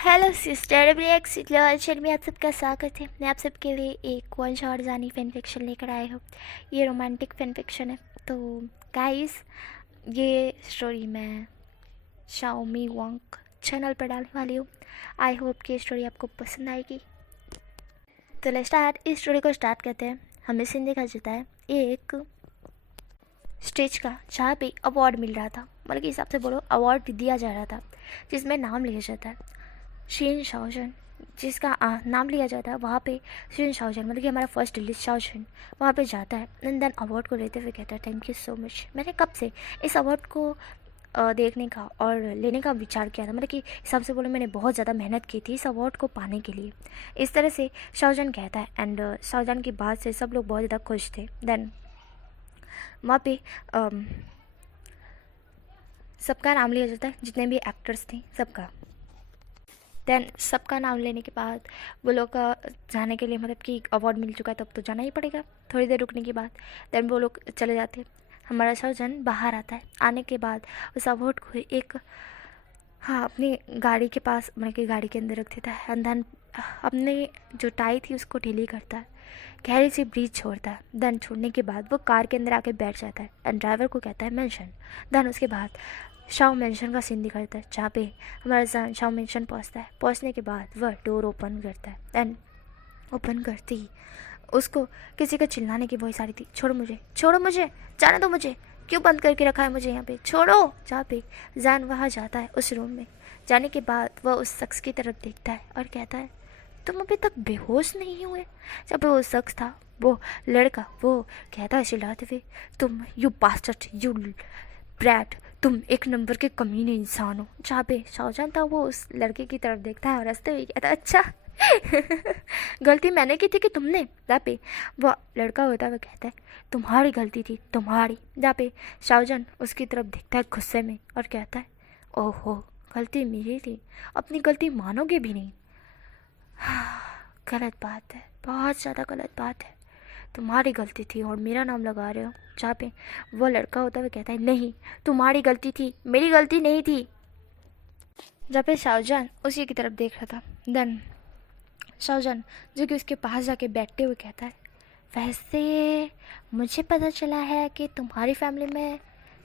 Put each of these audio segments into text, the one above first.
Hello sister black situation में आप सबका स्वागत है। मैं आप सबके लिए एक वन शॉट जानी फैन फिक्शन लेकर आई हूँ। ये रोमांटिक फैन फिक्शन है। तो गाइस, ये स्टोरी मैं शाओमी वॉन्ग चैनल पर डालने वाली हूँ। आई होप कि ये स्टोरी आपको पसंद आएगी। तो लेट्स स्टार्ट। इस स्टोरी को स्टार्ट करते हैं। हमें सीन देखा जाता है एक स्टेज का, जहाँ पे अवार्ड मिल रहा था, मतलब कि हिसाब से बोलो अवार्ड दिया जा रहा था, जिसमें नाम लिया जाता है शीन शाओजन। जिसका नाम लिया जाता है वहाँ पे शीन शाओजन, मतलब कि हमारा फर्स्ट लिस्ट शाओजन वहाँ पे जाता है एंड देन अवार्ड को लेते हुए कहता है थैंक यू सो मच। मैंने कब से इस अवार्ड को देखने का और लेने का विचार किया था, मतलब कि हिसाब से बोलो मैंने बहुत ज़्यादा मेहनत की थी इस अवार्ड को पाने के लिए। इस तरह से शाओजन कहता है एंड शाओजन की बात से सब लोग बहुत ज़्यादा खुश थे। देन वहाँ पे सबका नाम लिया जाता है, जितने भी एक्टर्स थे सबका। देन सबका नाम लेने के बाद वो लोग का जाने के लिए, मतलब कि अवार्ड मिल चुका है तब तो जाना ही पड़ेगा। थोड़ी देर रुकने के बाद देन वो लोग चले जाते। हमारा शाहजहां बाहर आता है। आने के बाद उस अवार्ड को एक अपनी गाड़ी के पास, मतलब कि गाड़ी के अंदर रख देता है एंड देन अपने जो टाई थी उसको ढीली करता है, गहरी सी ब्रीज छोड़ता है। देन छोड़ने के बाद वो कार के अंदर आके बैठ जाता है एंड ड्राइवर को कहता है मेंशन। देन उसके बाद शाओ मेंशन का सीन दिखाता है, जहाँ पे हमारा शाओ मेंशन पहुँचता है। पहुँचने के बाद वह डोर ओपन करता है एंड ओपन करते ही उसको किसी का चिल्लाने की वॉइस आ रही थी, छोड़ो मुझे, छोड़ो मुझे, जाने दो मुझे, क्यों बंद करके रखा है मुझे यहाँ पे, छोड़ो। जहाँ पे जान वहाँ जाता है उस रूम में। जाने के बाद वह उस शख्स की तरफ देखता है और कहता है तुम अभी तक बेहोश नहीं हुए। जब वो शख्स था, वो लड़का, वो कहता है चिल्लाते हुए तुम यू बास्टर्ड, यू ब्रैट, तुम एक नंबर के कमीने इंसान हो। जहाँ पे शाहजहां था वो उस लड़के की तरफ देखता है और हंसते हुए कहता है अच्छा गलती मैंने की थी कि तुमने। जहाँ पे वो लड़का होता है वो कहता है तुम्हारी गलती थी, तुम्हारी। जहाँ पे शाहजहां उसकी तरफ देखता है गुस्से में और कहता है ओहो गलती मेरी थी, अपनी गलती मानोगे भी नहीं। गलत बात है, बहुत ज़्यादा गलत बात है, तुम्हारी गलती थी और मेरा नाम लगा रहे हो। जहाँ पे वो लड़का होता है वो कहता है नहीं तुम्हारी गलती थी, मेरी गलती नहीं थी। जहाँ पे शाहजहां उसी की तरफ देख रहा था। देन शाहजहां जो कि उसके पास जाके बैठते हुए कहता है वैसे मुझे पता चला है कि तुम्हारी फैमिली में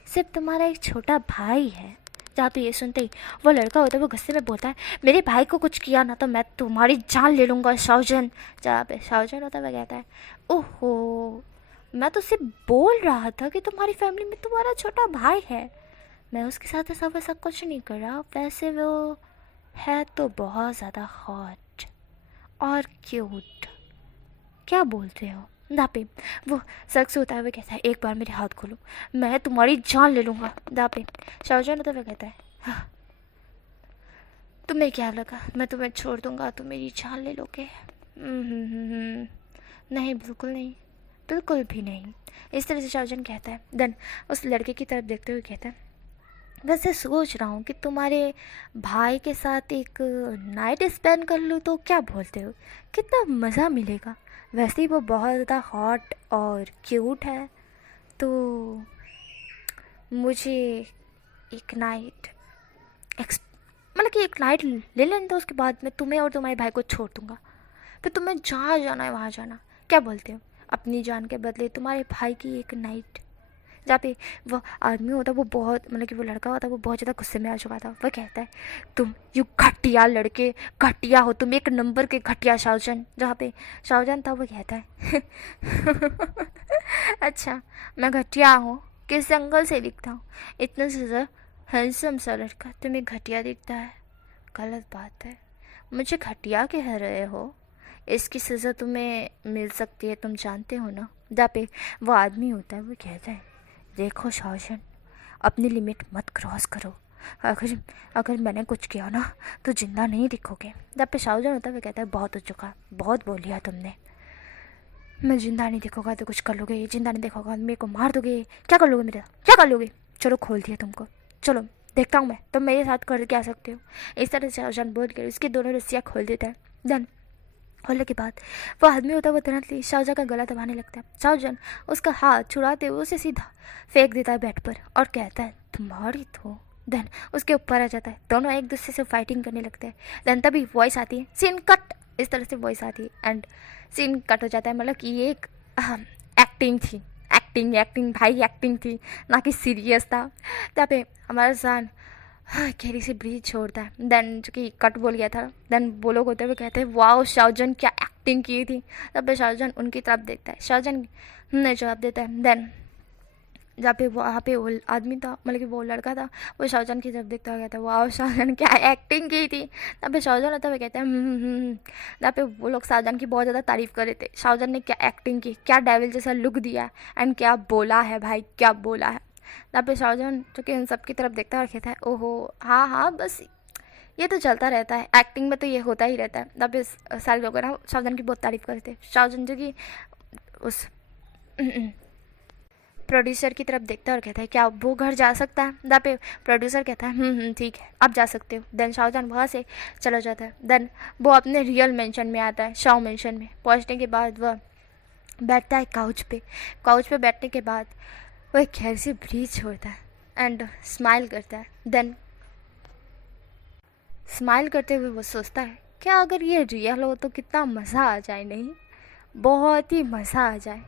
सिर्फ तुम्हारा एक छोटा भाई है। जहाँ पे ये सुनते ही वो लड़का होता है वो गुस्से में बोलता है मेरे भाई को कुछ किया ना तो मैं तुम्हारी जान ले लूँगा शाहजहां। जहाँ पे शाहजहां होता है वह कहता है ओहो मैं तो सिर्फ बोल रहा था कि तुम्हारी फैमिली में तुम्हारा छोटा भाई है, मैं उसके साथ ऐसा वैसा कुछ नहीं कर रहा। वैसे वो है तो बहुत ज़्यादा हॉट और क्यूट, क्या बोलते हो। जहाँ पे वो शख्स होता है वो कहता है एक बार मेरे हाथ खोलो, मैं तुम्हारी जान ले लूँगा। जहाँ पे शाहजहां होता है वो कहता है हाँ, तुम्हें क्या लगा मैं तुम्हें छोड़ दूँगा तो मेरी जान ले लोगे। नहीं बिल्कुल नहीं, बिल्कुल भी नहीं। इस तरह से शाहजहां कहता है। देन उस लड़के की तरफ देखते हुए कहता है वैसे सोच रहा हूँ कि तुम्हारे भाई के साथ एक नाइट स्पेंड कर लूँ तो क्या बोलते हो, कितना मज़ा मिलेगा। वैसे ही वो बहुत ज़्यादा हॉट और क्यूट है, तो मुझे एक नाइट मतलब कि एक नाइट ले लेने दो, उसके बाद मैं तुम्हें और तुम्हारे भाई को छोड़ दूँगा, फिर तुम्हें जहाँ जाना है वहाँ जाना। क्या बोलते हो, अपनी जान के बदले तुम्हारे भाई की एक नाइट। जहाँ पे वो आदमी होता है वो बहुत, मतलब कि वो लड़का होता है वो बहुत ज़्यादा गुस्से में आ चुका था। वह कहता है तुम यू घटिया लड़के, घटिया हो तुम, एक नंबर के घटिया शाहजहां। जहाँ पे शाहजहां था वो कहता है अच्छा मैं घटिया हूँ, किस एंगल से दिखता हूँ, इतना सा हैंडसम सा लड़का तुम्हें घटिया दिखता है, गलत बात है, मुझे घटिया कह रहे हो, इसकी सज़ा तुम्हें मिल सकती है, तुम जानते हो ना। जहाँ पे वो आदमी होता है वो कहता है देखो शाहजहां अपनी लिमिट मत क्रॉस करो, अगर अगर मैंने कुछ किया ना तो जिंदा नहीं दिखोगे। जब पे शाहजहां होता है वो कहता है बहुत हो चुका, बहुत बोल लिया तुमने, मैं जिंदा नहीं दिखोगा तो कुछ कर लोगे, जिंदा नहीं देखोगा मेरे को मार दोगे, क्या कर लोगे मेरा, क्या कर लोगे, चलो खोल दिया तुमको, चलो देखता हूँ मैं तुम मेरे साथ कर क्या सकते हो। इस तरह से शाहजहां बोल कर उसकी दोनों रस्सियाँ खोल देता है। देन खोलने के बाद वो आदमी होता है वो तुरंत शाहजहां का गला दबाने लगता है। शाहजहां उसका हाथ छुड़ाते हुए उसे सीधा फेंक देता है बेड पर और कहता है तुम्हारी तो देन उसके ऊपर आ जाता है, दोनों एक दूसरे से फाइटिंग करने लगते हैं। देन तभी वॉइस आती है, सीन कट, इस तरह से वॉइस आती है एंड सीन कट हो जाता है। मतलब कि ये एक एक्टिंग थी, एक्टिंग भाई, एक्टिंग थी, ना कि सीरियस था। तब पे हमारा सान गहरी से ब्रीथ छोड़ता है। देन जो कि कट बोल गया था, देन वो लोग होते हुए कहते हैं वाओ शाहजहान क्या एक्टिंग की थी। तब पे शाहजहान उनकी तरफ देखता है, शाहजहान ने जवाब देता है। देन जहाँ पे वहाँ पे वो आदमी था, मतलब कि वो लड़का था, वो शाहजहान की तरफ देखता हुआ कहता है वाह शाहजहान क्या एक्टिंग की थी। तब पे शाहजहान होता हुआ कहते हैं तब पे वो लोग शाहजहान की बहुत ज़्यादा तारीफ़ कर रहे थे, शाहजहान ने क्या एक्टिंग की, क्या डेविल जैसा लुक दिया एंड क्या बोला है भाई, क्या बोला है। तब पे शाहजहान जो कि इन सब की तरफ देखता है और कहता है ओहो हाँ हाँ बस ये तो चलता रहता है, एक्टिंग में तो ये होता ही रहता है। तब पे सारे लोग ना शाहजहान की बहुत तारीफ़ करते हैं। शाहजहान जो कि उस प्रोड्यूसर की तरफ देखता है और कहता है क्या वो घर जा सकता है। जहाँ पे प्रोड्यूसर कहता है ठीक है आप जा सकते हो। देन शाहजहान वहाँ से चला जाता है। देन वो अपने रियल मेंशन में आता है, शाह मेंशन में पहुँचने के बाद वह बैठता है काउच पे बैठने के बाद वह एक गहरी सी ब्रीथ छोड़ता है एंड स्माइल करता है। देन स्माइल करते हुए वो सोचता है क्या अगर ये रियल हो तो कितना मज़ा आ जाए, नहीं बहुत ही मज़ा आ जाए,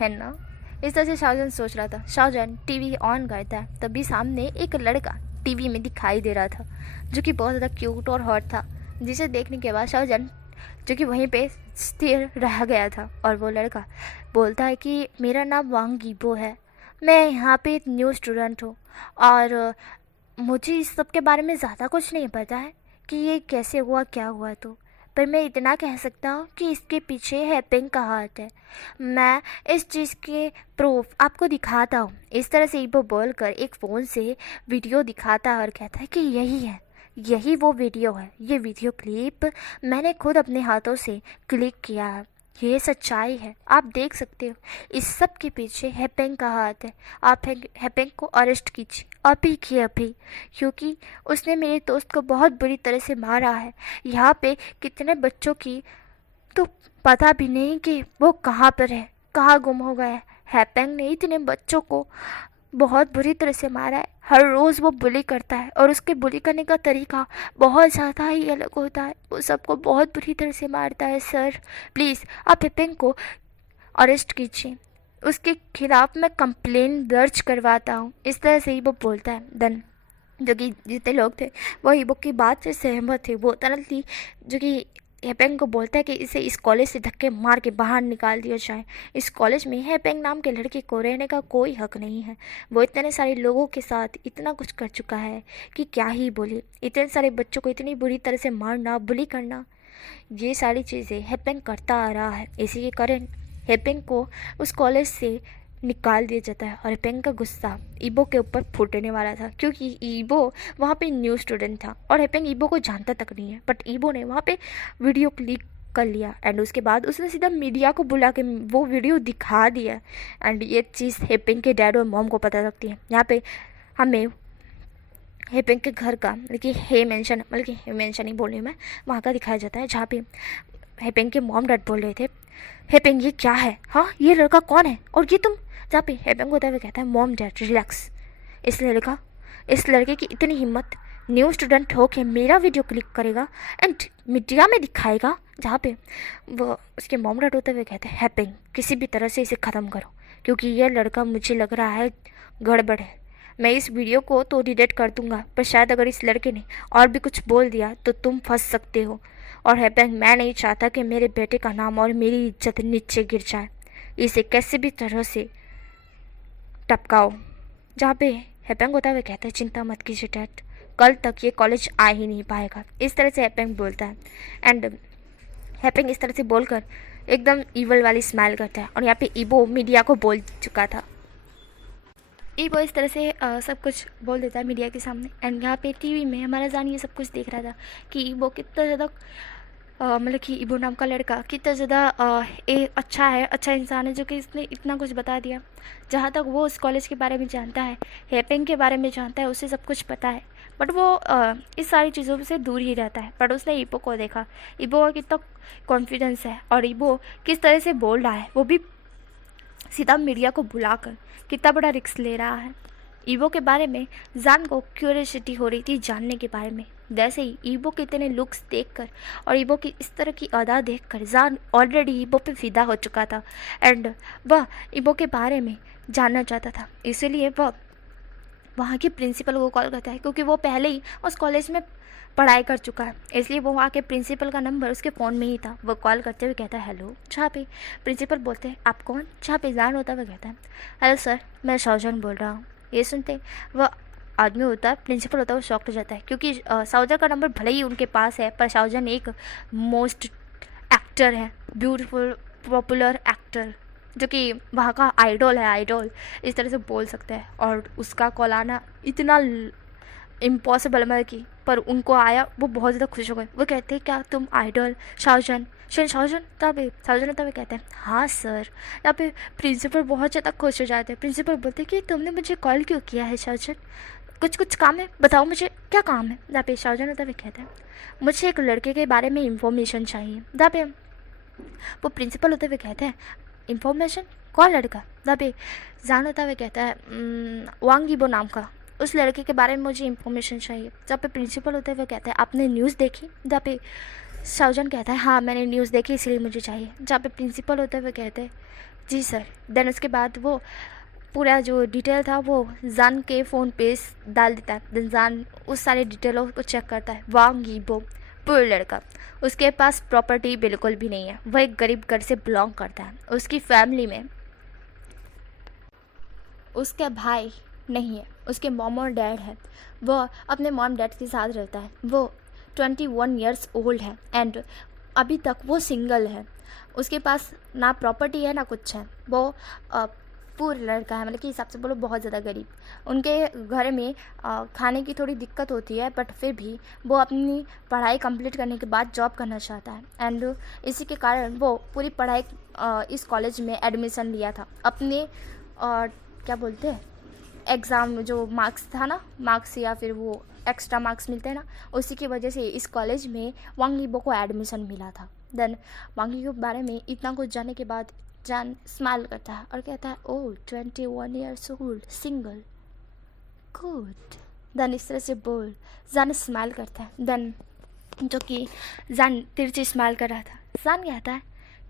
है ना। इस तरह से शाहजहान सोच रहा था। शाहजहान टीवी ऑन करता है, तभी सामने एक लड़का टीवी में दिखाई दे रहा था जो कि बहुत ज़्यादा क्यूट और हॉट था, जिसे देखने के बाद शाहजहान जो कि वहीं पे स्थिर रह गया था। और वो लड़का बोलता है कि मेरा नाम वांग यीबो है, मैं यहाँ पे एक न्यू स्टूडेंट हूँ और मुझे इस सब के बारे में ज़्यादा कुछ नहीं पता है कि ये कैसे हुआ क्या हुआ, तो पर मैं इतना कह सकता हूँ कि इसके पीछे हैपेंग का हाथ है। मैं इस चीज़ के प्रूफ आपको दिखाता हूँ। इस तरह से वो बोल कर एक फ़ोन से वीडियो दिखाता है और कहता है कि यही है, यही वो वीडियो है, ये वीडियो क्लिप मैंने खुद अपने हाथों से क्लिक किया है, ये सच्चाई है, आप देख सकते हो। इस सब के पीछे हैपेंग का हाथ है। आप हैपेंग को अरेस्ट कीजिए अभी की अभी, क्योंकि उसने मेरे दोस्त को बहुत बुरी तरह से मारा है। यहाँ पे कितने बच्चों की तो पता भी नहीं कि वो कहाँ पर है, कहाँ गुम हो गया है। हैपेंग ने इतने बच्चों को बहुत बुरी तरह से मारा है। हर रोज़ वो बुली करता है और उसके बुली करने का तरीका बहुत ज़्यादा ही अलग होता है। वो सबको बहुत बुरी तरह से मारता है। सर प्लीज़ आप हैपेंग को अरेस्ट कीजिए, उसके खिलाफ़ मैं कंप्लेन दर्ज करवाता हूँ। इस तरह से ही वो बोलता है। देन जो कि जितने लोग थे वो ईबो की बात से सहमत थे। वो तुरंत जो कि हैपेंग को बोलता है कि इसे इस कॉलेज से धक्के मार के बाहर निकाल दिया जाए। इस कॉलेज में हैपेंग नाम के लड़के को रहने का कोई हक नहीं है। वो इतने सारे लोगों के साथ इतना कुछ कर चुका है कि क्या ही बोले। इतने सारे बच्चों को इतनी बुरी तरह से मारना, बुली करना, ये सारी चीज़ें हैपेंग करता आ रहा है। इसी के कारण हैपेंग को उस कॉलेज से निकाल दिया जाता है। और हैपेंग का गुस्सा ईबो के ऊपर फूटने वाला था, क्योंकि ईबो वहाँ पे न्यू स्टूडेंट था और हैपेंग ईबो को जानता तक नहीं है। बट ईबो ने वहाँ पे वीडियो क्लिक कर लिया एंड उसके बाद उसने सीधा मीडिया को बुला के वो वीडियो दिखा दिया एंड ये चीज़ हैपेंग के डैड और मॉम को पता लगती है। यहाँ पे हमें हैपेंग के घर का, मतलब कि हे मेंशन, मतलब कि हे मेंशन ही बोल रही हूँ मैं, वहाँ का दिखाया जाता है जहाँ पे हैपेंग के मॉम डैड बोल रहे थे हैपेंग ये क्या है, हाँ ये लड़का कौन है और ये तुम। जहाँ पे हैपेंग होता है वो कहता है मॉम डैड रिलैक्स, इस लड़के की इतनी हिम्मत, न्यू स्टूडेंट हो के मेरा वीडियो क्लिक करेगा एंड मीडिया में दिखाएगा। जहाँ पे वो उसके मॉम डैड होते हुए कहते हैं हैपेंग किसी भी तरह से इसे ख़त्म करो, क्योंकि यह लड़का मुझे लग रहा है गड़बड़ है। मैं इस वीडियो को तो डिलीट कर दूंगा, पर शायद अगर इस लड़के ने और भी कुछ बोल दिया तो तुम फंस सकते हो। और हैपेंग मैं नहीं चाहता कि मेरे बेटे का नाम और मेरी इज्जत नीचे गिर जाए, इसे कैसे भी तरह से टपकाओ। जहाँ पे हैपेंग होता हुआ कहता है चिंता मत कीजिए डैड, कल तक ये कॉलेज आ ही नहीं पाएगा। इस तरह से हैपेंग बोलता है एंड हैपेंग इस तरह से बोलकर एकदम ईवल वाली स्माइल करता है। और यहाँ पे ईबो मीडिया को बोल चुका था। ईबो इस तरह से सब कुछ बोल देता है मीडिया के सामने एंड यहाँ पे टीवी में हमारा जान ये सब कुछ देख रहा था कि ईबो कितना ज़्यादा मतलब कि ईबो नाम का लड़का कितना ज़्यादा अच्छा है, अच्छा इंसान है, जो कि इसने इतना कुछ बता दिया। जहाँ तक वो उस कॉलेज के बारे में जानता है, हैपेंग के बारे में जानता है, उसे सब कुछ पता है, बट वो इस सारी चीज़ों से दूर ही रहता है। बट उसने ईबो को देखा, ईबो का कितना कॉन्फिडेंस है और ईबो किस तरह से बोल रहा है, वो भी सीधा मीडिया को बुलाकर कितना बड़ा रिस्क ले रहा है। ईबो के बारे में जान को क्यूरियोसिटी हो रही थी जानने के बारे में। जैसे ही ईबो के इतने लुक्स देखकर और ईबो की इस तरह की अदा देखकर जान ऑलरेडी ईबो पे फिदा हो चुका था एंड वह ईबो के बारे में जानना चाहता था। इसीलिए वह वहाँ के प्रिंसिपल को कॉल करता है, क्योंकि वो पहले ही उस कॉलेज में पढ़ाई कर चुका है, इसलिए वो वहाँ के प्रिंसिपल का नंबर उसके फ़ोन में ही था। वो कॉल करते हुए कहता है हेलो। जहाँ पे प्रिंसिपल बोलते हैं आप कौन। जहाँ पे जान होता है वह कहता है हेलो सर, मैं शाहजहान बोल रहा हूँ। ये सुनते वह आदमी होता है, प्रिंसिपल होता है, वो शॉक्ड हो जाता है, क्योंकि शाहजहान का नंबर भले ही उनके पास है पर शाहजहान एक मोस्ट एक्टर है, ब्यूटीफुल पॉपुलर एक्टर, जो कि वहाँ का आइडल है, आइडल इस तरह से बोल सकते हैं। और उसका कॉल आना इतना इम्पॉसिबल मतलब कि, पर उनको आया, वो बहुत ज़्यादा खुश हो गए। वो कहते हैं क्या तुम आइडल शाहजहान शाहजहान तभी शाहजहान तभी कहते हैं हाँ सर। यहाँ पे प्रिंसिपल बहुत ज़्यादा खुश हो जाते हैं। प्रिंसिपल बोलते हैं कि तुमने मुझे कॉल क्यों किया है शाहजहान, कुछ काम है, बताओ मुझे क्या काम है। यहाँ पे शाहजहान तभी कहते हैं मुझे एक लड़के के बारे में इंफॉर्मेशन चाहिए। यहाँ पे वो प्रिंसिपल होते हुए कहते हैं इंफॉर्मेशन, कौन लड़का। जहाँ पे जान होता हुआ कहता है वांग यीबो नाम का उस लड़के के बारे में मुझे इंफॉर्मेशन चाहिए। जहाँ पे प्रिंसिपल होते हुए कहते हैं आपने न्यूज़ देखी। जहाँ पे शाहजहान कहता है हाँ मैंने न्यूज़ देखी इसलिए मुझे चाहिए। जहाँ पे प्रिंसिपल होते हुए कहते हैं जी सर। देन उसके बाद वो पूरा जो डिटेल था वो जान के फ़ोन पे डाल देता है। देन जान उस सारे डिटेलों को चेक करता है। वांग यीबो पूरा लड़का, उसके पास प्रॉपर्टी बिल्कुल भी नहीं है, वह एक गरीब घर से बिलोंग करता है। उसकी फैमिली में उसके भाई नहीं है, उसके मॉम और डैड है। वह अपने मॉम डैड के साथ रहता है। वो 21 ईयर्स ओल्ड है एंड अभी तक वो सिंगल है। उसके पास ना प्रॉपर्टी है ना कुछ है। वो पूरा लड़का है, मतलब कि हिसाब से बोलो बहुत ज़्यादा गरीब। उनके घर में खाने की थोड़ी दिक्कत होती है, बट फिर भी वो अपनी पढ़ाई कंप्लीट करने के बाद जॉब करना चाहता है एंड इसी के कारण वो पूरी पढ़ाई इस कॉलेज में एडमिशन लिया था। अपने क्या बोलते हैं एग्ज़ाम जो मार्क्स था ना, मार्क्स या फिर वो एक्स्ट्रा मार्क्स मिलते हैं ना, उसी की वजह से इस कॉलेज में वांग यीबो को एडमिशन मिला था। देन वांग यीबो के बारे में इतना कुछ जानने के बाद जान स्माइल करता है और कहता है oh 21 years old single good. Then इस तरह से बोल जान स्माइल करता है। देन जो कि जान तिरछी स्माइल कर रहा था, जान कहता है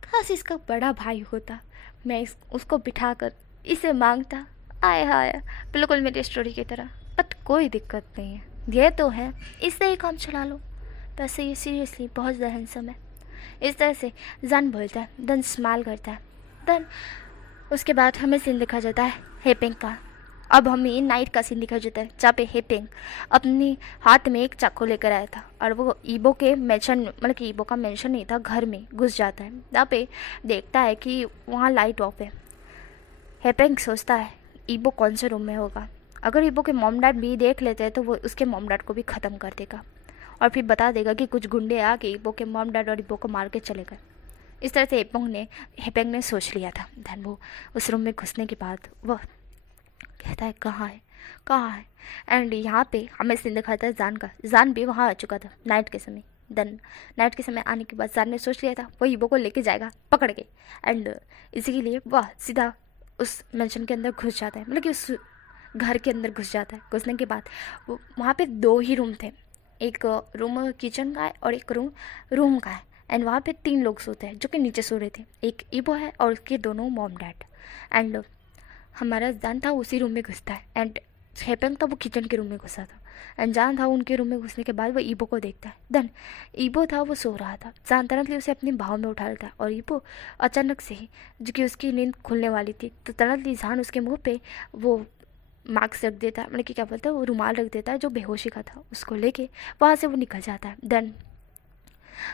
काश इसका बड़ा भाई होता, मैं उसको बिठा कर इसे मांगता। आए हाय बिल्कुल मेरी स्टोरी की तरह, बट कोई दिक्कत नहीं है, ये तो है, इससे ही काम चला लो। वैसे ये सीरियसली बहुत ज़्यादा हैंडसम है। इस तरह से जान बोलता है। देन स्माइल करता है। देन उसके बाद हमें सीन दिखा जाता है हेपिंग का। अब हमें नाइट का सीन दिखा जाता है जहाँ पे हेपिंग अपने हाथ में एक चाकू लेकर आया था और वो ईबो के मेंशन, मतलब कि ईबो का मेंशन नहीं था, घर में घुस जाता है। जहाँ पे देखता है कि वहाँ लाइट ऑफ है। हेपिंग सोचता है ईबो कौन से रूम में होगा। अगर ईबो के मॉम डैड भी देख लेते हैं तो वो उसके मॉम डैड को भी ख़त्म कर देगा और फिर बता देगा कि कुछ गुंडे आके ईबो के मॉम डैड और ईबो को मार के चले गए। इस तरह से हेपेंग ने सोच लिया था। धन वो उस रूम में घुसने के बाद वह कहता है कहाँ है एंड यहाँ पे हमें सीन दिखाता है जान का। जान भी वहाँ आ चुका था नाइट के समय। देन नाइट के समय आने के बाद जान ने सोच लिया था वो ईबो को लेके जाएगा पकड़ के एंड इसी के लिए वह सीधा उस मेंशन के अंदर घुस जाता है, मतलब कि उस घर के अंदर घुस जाता है। घुसने के बाद वो वहाँ पे 2 ही रूम थे, एक रूम किचन का है और एक रूम का है एंड वहाँ पे 3 लोग सोते हैं जो कि नीचे सो रहे थे। एक ईबो है और उसके दोनों मॉम डैड एंड हमारा जान था उसी रूम में घुसता है एंड हेपेंग था वो किचन के रूम में घुसा था एंड जान था उनके रूम में घुसने के बाद वो ईबो को देखता है। देन ईबो था वो सो रहा था। जान तुरंतली उसे अपनी भाव में उठा लेता है और ईबो अचानक से ही जो कि उसकी नींद खुलने वाली थी तो तुरंतली जान उसके मुँह पे वो मास्क रख देता है, मतलब कि क्या बोलता है वो रुमाल रख देता है जो बेहोशी का था, उसको लेके वहाँ से वो निकल जाता है। देन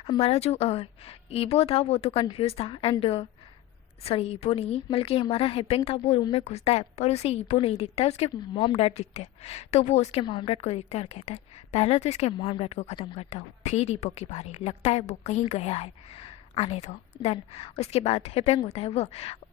हमारा जो ईबो था वो तो कंफ्यूज था एंड सॉरी ईबो नहीं, बल्कि हमारा हेपेंग था वो रूम में घुसता है पर उसे ईबो नहीं दिखता है, उसके मॉम डैड दिखते हैं। तो वो उसके मॉम डैड को देखता है और कहता है पहले तो इसके मॉम डैड को ख़त्म करता हूँ फिर ईबो की बारी, लगता है वो कहीं गया है, आने दो। देन उसके बाद हेपेंग होता है वो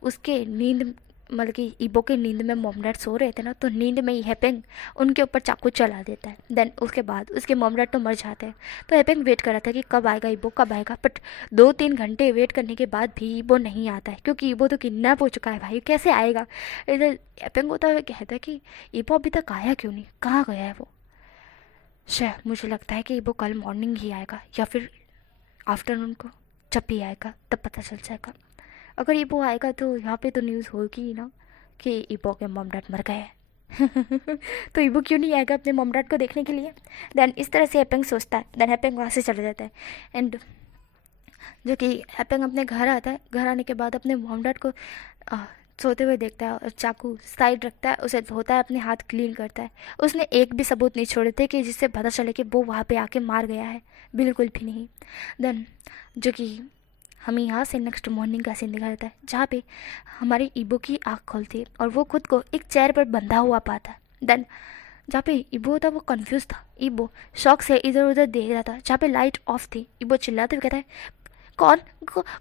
उसके नींद मतलब कि ईबो की नींद में मॉम डैड सो रहे थे ना, तो नींद में ही हैपेंग उनके ऊपर चाकू चला देता है। देन उसके बाद उसके मॉम डैड तो मर जाते हैं। तो हैपेंग वेट कर रहा था कि कब आएगा ईबो, कब आएगा, बट 2-3 घंटे वेट करने के बाद भी ईबो नहीं आता है, क्योंकि ईबो तो किडनैप हो चुका है भाई, कैसे आएगा। इधर हैपेंग होता हुआ कहता है कि ईबो अभी तक आया क्यों नहीं, कहाँ गया है वो। शायद मुझे लगता है कि ईबो कल मॉर्निंग ही आएगा, या फिर आफ्टरनून को, जब भी आएगा तब पता चल जाएगा। अगर ईबो आएगा तो यहाँ पे तो न्यूज़ होगी ही ना कि ईबो के मॉम डैड मर गए हैं। तो ईबो क्यों नहीं आएगा अपने मॉम डैड को देखने के लिए। देन इस तरह से हैपेंग सोचता है। देन हैपेंग वहाँ से चला जाता है। एंड जो कि हैपेंग अपने घर आता है, घर आने के बाद अपने मॉम डैड को सोते हुए देखता है और चाकू साइड रखता है, उसे धोता है, अपने हाथ क्लीन करता है। उसने एक भी सबूत नहीं छोड़े थे कि जिससे पता चले कि वो वहाँ पे आके मार गया है, बिल्कुल भी नहीं। देन जो कि हमें यहाँ से नेक्स्ट मॉर्निंग का सीन दिखा जाता है, जहाँ पे हमारी ईबो की आँख खुलती है और वो खुद को एक चेयर पर बंधा हुआ पाता है। देन जहाँ पे ईबो था वो कंफ्यूज था। ईबो शौक से इधर उधर देख रहा था। जहाँ पे लाइट ऑफ थी, ईबो चिल्लाते हुए कहता है, कौन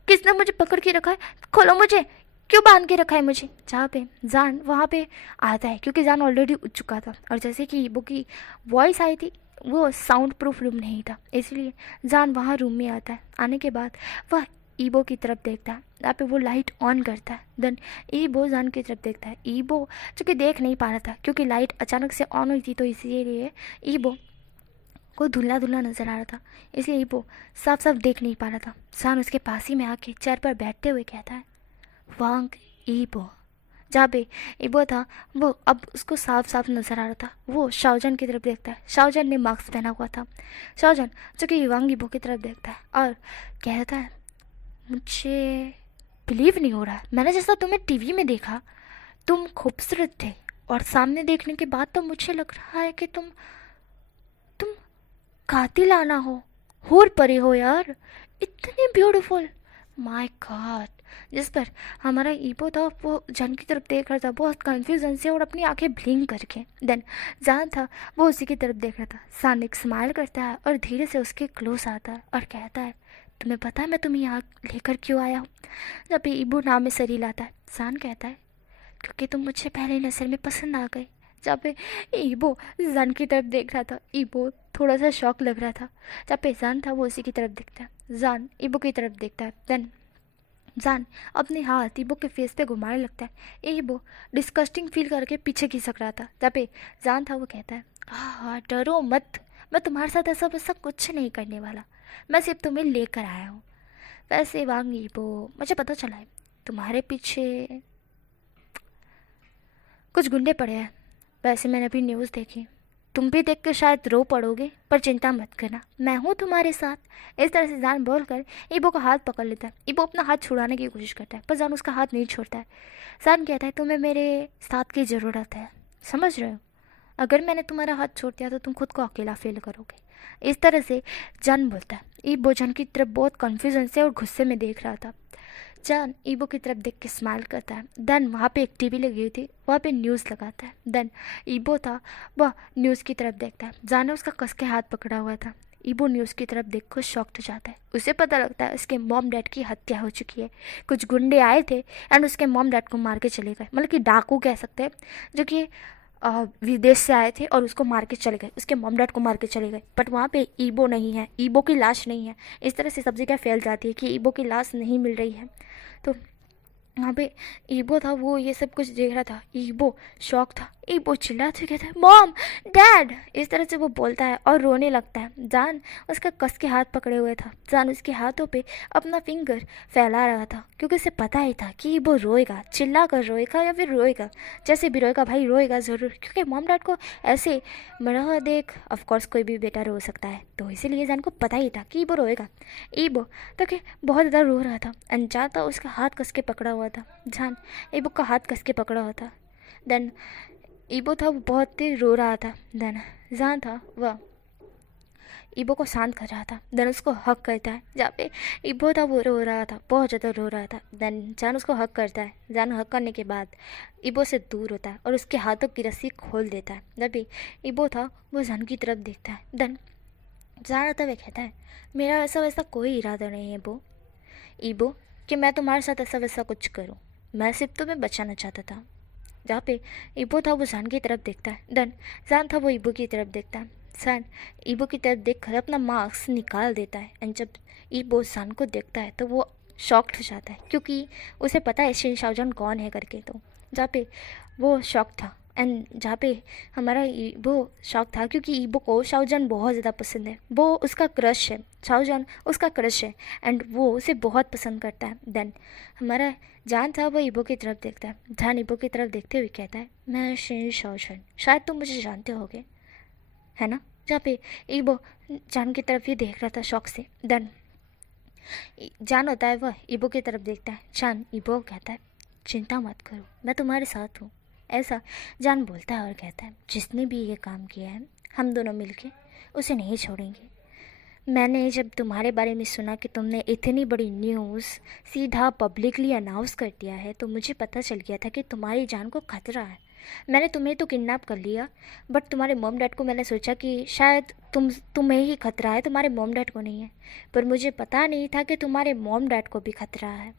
किसने मुझे पकड़ के रखा है, खोलो मुझे, क्यों बांध के रखा है मुझे। जहाँ पे जान वहाँ पे आता है, क्योंकि जान ऑलरेडी उठ चुका था और जैसे कि ईबो की वॉइस आई थी वो साउंड प्रूफ रूम नहीं था, इसलिए जान वहाँ रूम में आता है। आने के बाद वह ईबो की तरफ देखता है, यहाँ पे वो लाइट ऑन करता है। देन ईबो जान की तरफ देखता है। ईबो जो कि देख नहीं पा रहा था, क्योंकि लाइट अचानक से ऑन हुई थी, तो इसीलिए ईबो को धुंधला धुंधला नजर आ रहा था, इसलिए ईबो साफ साफ देख नहीं पा रहा था। जान उसके पास ही में आके चेयर पर बैठते हुए कहता है, वांग ईबो। जहाँ पे ईबो था वो अब उसको साफ साफ नजर आ रहा था। वो शाओजन की तरफ देखता है। शाओजन ने मास्क पहना हुआ था। शाओजन जो कि वांग ईबो की तरफ देखता है और कहता है, मुझे बिलीव नहीं हो रहा है, मैंने जैसा तुम्हें टीवी में देखा तुम खूबसूरत थे, और सामने देखने के बाद तो मुझे लग रहा है कि तुम कातिलाना हो, हूर परी हो यार, इतनी ब्यूटीफुल, माय गॉड। जिस पर हमारा ईबो था वो जन की तरफ देख रहा था बहुत कंफ्यूजन से और अपनी आंखें ब्लिंक करके। देन जान था वो उसी की तरफ देख रहा था। सान एक स्माइल करता है और धीरे से उसके क्लोज आता है और कहता है, तुम्हें पता है मैं तुम्हें यहाँ लेकर क्यों आया हूँ। जब भी ईबो नाम में सरी लाता है, सान कहता है, क्योंकि तुम मुझे पहले नज़र में पसंद आ गए। जहाँ पे ईबो जान की तरफ देख रहा था, ईबो थोड़ा सा शॉक लग रहा था। जहाँ पे जान था वो उसी की तरफ देखता है, जान ईबो की तरफ देखता है। देन जान अपने हाथ ईबो के फेस पे घुमाने लगता है। ईबो डिस्कस्टिंग फील करके पीछे खिसक रहा था। जहाँ पे जान था वो कहता है, हाँ डरो मत, मैं तुम्हारे साथ ऐसा वैसा कुछ नहीं करने वाला, मैं सिर्फ तुम्हें लेकर आया हूँ। वैसे वांग ईबो, मुझे पता चला है तुम्हारे पीछे कुछ गुंडे पड़े हैं। वैसे मैंने अभी न्यूज़ देखी, तुम भी देख कर शायद रो पड़ोगे, पर चिंता मत करना, मैं हूँ तुम्हारे साथ। इस तरह से जान बोलकर ईबो का हाथ पकड़ लेता है। ईबो अपना हाथ छुड़ाने की कोशिश करता है, पर जान उसका हाथ नहीं छोड़ता है। जान कहता है, तुम्हें मेरे साथ की ज़रूरत है, समझ रहे हो, अगर मैंने तुम्हारा हाथ छोड़ दिया तो तुम खुद को अकेला फील करोगे। इस तरह से जान बोलता है। ईबो जान की तरफ बहुत कन्फ्यूजन से और गुस्से में देख रहा था। जान ईबो की तरफ देख के स्माइल करता है। देन वहाँ पे एक टीवी लगी हुई थी, वहाँ पे न्यूज़ लगाता है। देन ईबो था वह न्यूज़ की तरफ देखता है। जान ने उसका कस के हाथ पकड़ा हुआ था। ईबो न्यूज़ की तरफ देख कर शॉक्ड हो जाता है। उसे पता लगता है उसके मॉम डैड की हत्या हो चुकी है। कुछ गुंडे आए थे एंड उसके मॉम डैड को मार के चले गए, मतलब कि डाकू कह सकते हैं, जो कि विदेश से आए थे और उसको मार के चले गए, उसके मॉम डैड को मार के चले गए। बट वहाँ पे ईबो नहीं है, ईबो की लाश नहीं है। इस तरह से सब जगह फैल जाती है कि ईबो की लाश नहीं मिल रही है। तो वहाँ पे ईबो था वो ये सब कुछ देख रहा था। ईबो शॉक था। ईबो चिल्लाते कहता है, मॉम डैड, इस तरह से वो बोलता है और रोने लगता है। जान उसका कस के हाथ पकड़े हुए था। जान उसके हाथों पे अपना फिंगर फैला रहा था, क्योंकि उसे पता ही था कि ईबो रोएगा, चिल्ला कर रोएगा या फिर रोएगा, जैसे भी रोएगा भाई रोएगा ज़रूर, क्योंकि मॉम डैड को ऐसे मरा हुआ देख ऑफकोर्स कोई भी बेटा रो सकता है, तो इसीलिए जान को पता ही था कि ईबो रोएगा। ईबो तो कि बहुत ज़्यादा रो रहा था। अनजान था उसका हाथ कस के पकड़ा हुआ था। जान ईबो का हाथ कस के पकड़ा हुआ था। देन ईबो था वो बहुत तेज रो रहा था। देन जान था वह ईबो को शांत कर रहा था। देन उसको हक करता है। जहाँ पे ईबो था वो रो रहा था, बहुत ज़्यादा रो रहा था। देन जान उसको हक करता है। जान हक करने के बाद ईबो से दूर होता है और उसके हाथों की रस्सी खोल देता है। जब भी ईबो था वो जान की तरफ देखता है। देन जान आता हुआ कहता है, मेरा ऐसा वैसा कोई इरादा नहीं है ईबो कि मैं तुम्हारे साथ ऐसा वैसा कुछ करूँ। मैं सिर्फ तुम्हें बचाना चाहता था। जहाँ पे ईबो था वो जान की तरफ देखता है, देन जान था वो ईबो की तरफ देखता है। जान ईबो की तरफ देख कर अपना मास्क निकाल देता है एंड जब ईबो जान को देखता है तो वो शॉक्ड हो जाता है क्योंकि उसे पता है शिन शाओजन कौन है करके। तो जहाँ पे वो शॉक था एंड जहाँ पे हमारा ईबो शॉक था क्योंकि ईबो को शाओजन बहुत ज़्यादा पसंद है, वो उसका क्रश है, शाओजन उसका क्रश है एंड वो उसे बहुत पसंद करता है। देन हमारा जान था वो ईबो की तरफ देखता है। जान ईबो की तरफ देखते हुए कहता है, मैं शिन शाओजन, शायद तुम मुझे जानते होगे, है ना। जहाँ पे ईबो जान की तरफ ही देख रहा था शौक से। देन जान होता है वह ईबो की तरफ देखता है। जान ईबो कहता है, चिंता मत करो, मैं तुम्हारे साथ हूँ, ऐसा जान बोलता है और कहता है, जिसने भी ये काम किया है हम दोनों मिलके उसे नहीं छोड़ेंगे। मैंने जब तुम्हारे बारे में सुना कि तुमने इतनी बड़ी न्यूज़ सीधा पब्लिकली अनाउंस कर दिया है तो मुझे पता चल गया था कि तुम्हारी जान को खतरा है। मैंने तुम्हें तो किडनैप कर लिया बट तुम्हारे मॉम डैड को मैंने सोचा कि शायद तुम्हें ही खतरा है, तुम्हारे मॉम डैड को नहीं है। पर मुझे पता नहीं था कि तुम्हारे मॉम डैड को भी खतरा है।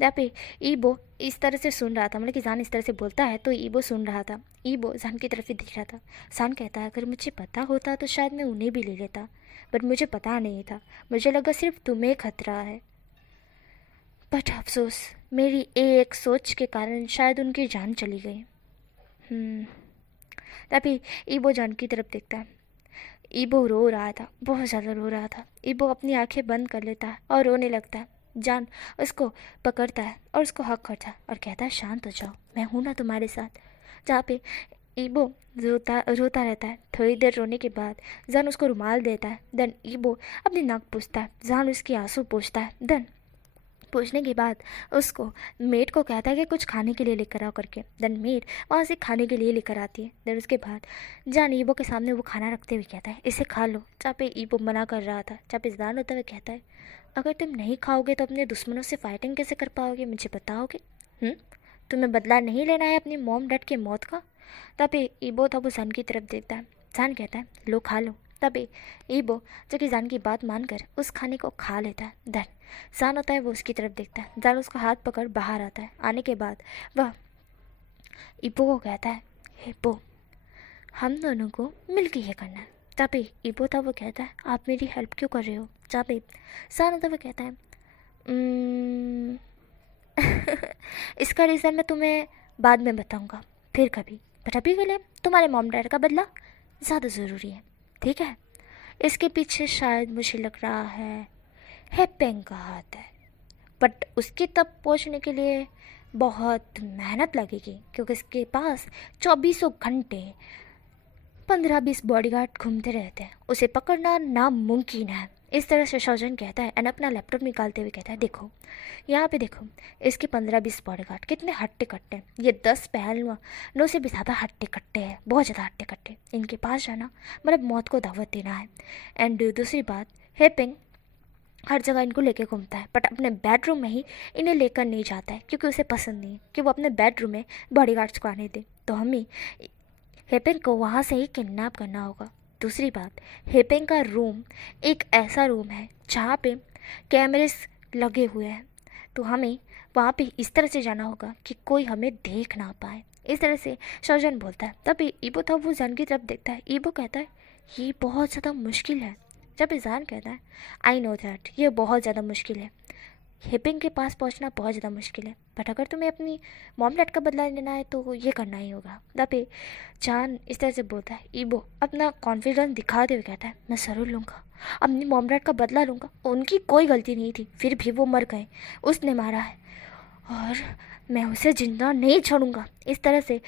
जहाँ पे ईबो इस तरह से सुन रहा था, मतलब कि जान इस तरह से बोलता है तो ईबो सुन रहा था। ईबो जान की तरफ ही दिख रहा था। जान कहता है, अगर मुझे पता होता तो शायद मैं उन्हें भी ले लेता, बट मुझे पता नहीं था, मुझे लगा सिर्फ तुम्हें खतरा है। बट अफसोस मेरी एक सोच के कारण शायद उनकी जान चली गई। तभी ईबो जान की तरफ देखता है। ईबो रो रहा था, बहुत ज़्यादा रो रहा था। ईबो अपनी आंखें बंद कर लेता है और रोने लगता है। जान उसको पकड़ता है और उसको हक करता है और कहता है, शांत हो जाओ, मैं हूँ ना तुम्हारे साथ। जहाँ पे ईबो रोता रहता है। थोड़ी देर रोने के बाद जान उसको रुमाल देता है। देन ईबो अपनी नाक पूछता है, जान उसकी आंसू पूछता है। देन पूछने के बाद उसको मेड को कहता है कि कुछ खाने के लिए लेकर आओ करके। देन मेड वहाँ से खाने के लिए लेकर आती है। देन उसके बाद जान ईबो के सामने वो खाना रखते हुए कहता है, इसे खा लो। जहाँ पे ईबो मना कर रहा था, जहाँ पे जान होता हुआ कहता है, अगर तुम नहीं खाओगे तो अपने दुश्मनों से फाइटिंग कैसे कर पाओगे, मुझे बताओगे? तुम्हें बदला नहीं लेना है अपनी मॉम डैड की मौत का? तभी ईबो था वो जान की तरफ देखता है। जान कहता है, लो खा लो। तभी ईबो जो कि जान की बात मानकर उस खाने को खा लेता है। देन जान होता है वो उसकी तरफ देखता है। जान उसका हाथ पकड़ बाहर आता है। आने के बाद वह ईबो को कहता है, ईबो हम दोनों को मिलकर ये करना है। तभी ईबो था वो कहता है, आप मेरी हेल्प क्यों कर रहे हो? तभी जान होता वो कहता है, इसका रीज़न मैं तुम्हें बाद में बताऊंगा, फिर कभी, बट अभी के लिए तुम्हारे मॉम डैड का बदला ज़्यादा ज़रूरी है, ठीक है? इसके पीछे शायद मुझे लग रहा है हेपेंग का हाथ है, बट उसकी तक पहुंचने के लिए बहुत मेहनत लगेगी क्योंकि इसके पास 24 घंटे 15-20 बॉडीगार्ड घूमते रहते हैं, उसे पकड़ना नामुमकिन है। इस तरह से शाओजन कहता है एंड अपना लैपटॉप निकालते हुए कहता है, देखो यहाँ पे देखो, इसके 15-20 बॉडीगार्ड कितने हट्टे कट्टे हैं। ये 10 पहलवानों से भी ज़्यादा हट्टे कट्टे हैं, बहुत ज़्यादा हट्टे कट्टे। इनके पास जाना मतलब मौत को दावत देना है। एंड दूसरी बात, हेपेंग हर जगह इनको लेके घूमता है बट अपने बेडरूम में ही इन्हें लेकर नहीं जाता है क्योंकि उसे पसंद नहीं है कि वो अपने बेडरूम में बॉडीगार्ड्स को आने दे। तो हमें हेपेंग को वहाँ से ही किडनैप करना होगा। दूसरी बात, हेपेंग का रूम एक ऐसा रूम है जहाँ पे कैमरेस लगे हुए हैं, तो हमें वहाँ पे इस तरह से जाना होगा कि कोई हमें देख ना पाए। इस तरह से शाओजन बोलता है। तभी ईबो था वो जान की तरफ देखता है। ईबो कहता है, ये बहुत ज़्यादा मुश्किल है। जब जान कहता है, आई नो दैट, ये बहुत ज़्यादा मुश्किल है, हेपेंग के पास पहुंचना बहुत ज़्यादा मुश्किल है, बट अगर तुम्हें अपनी मॉम डैड का बदला लेना है तो ये करना ही होगा। तभी जान इस तरह से बोलता है। ईबो अपना कॉन्फिडेंस दिखाते हुए कहता है, मैं ज़रूर लूँगा, अपनी मॉम डैड का बदला लूँगा, उनकी कोई गलती नहीं थी, फिर भी वो मर गए, उसने मारा है और मैं उसे जिंदा नहीं छोड़ूंगा। इस तरह से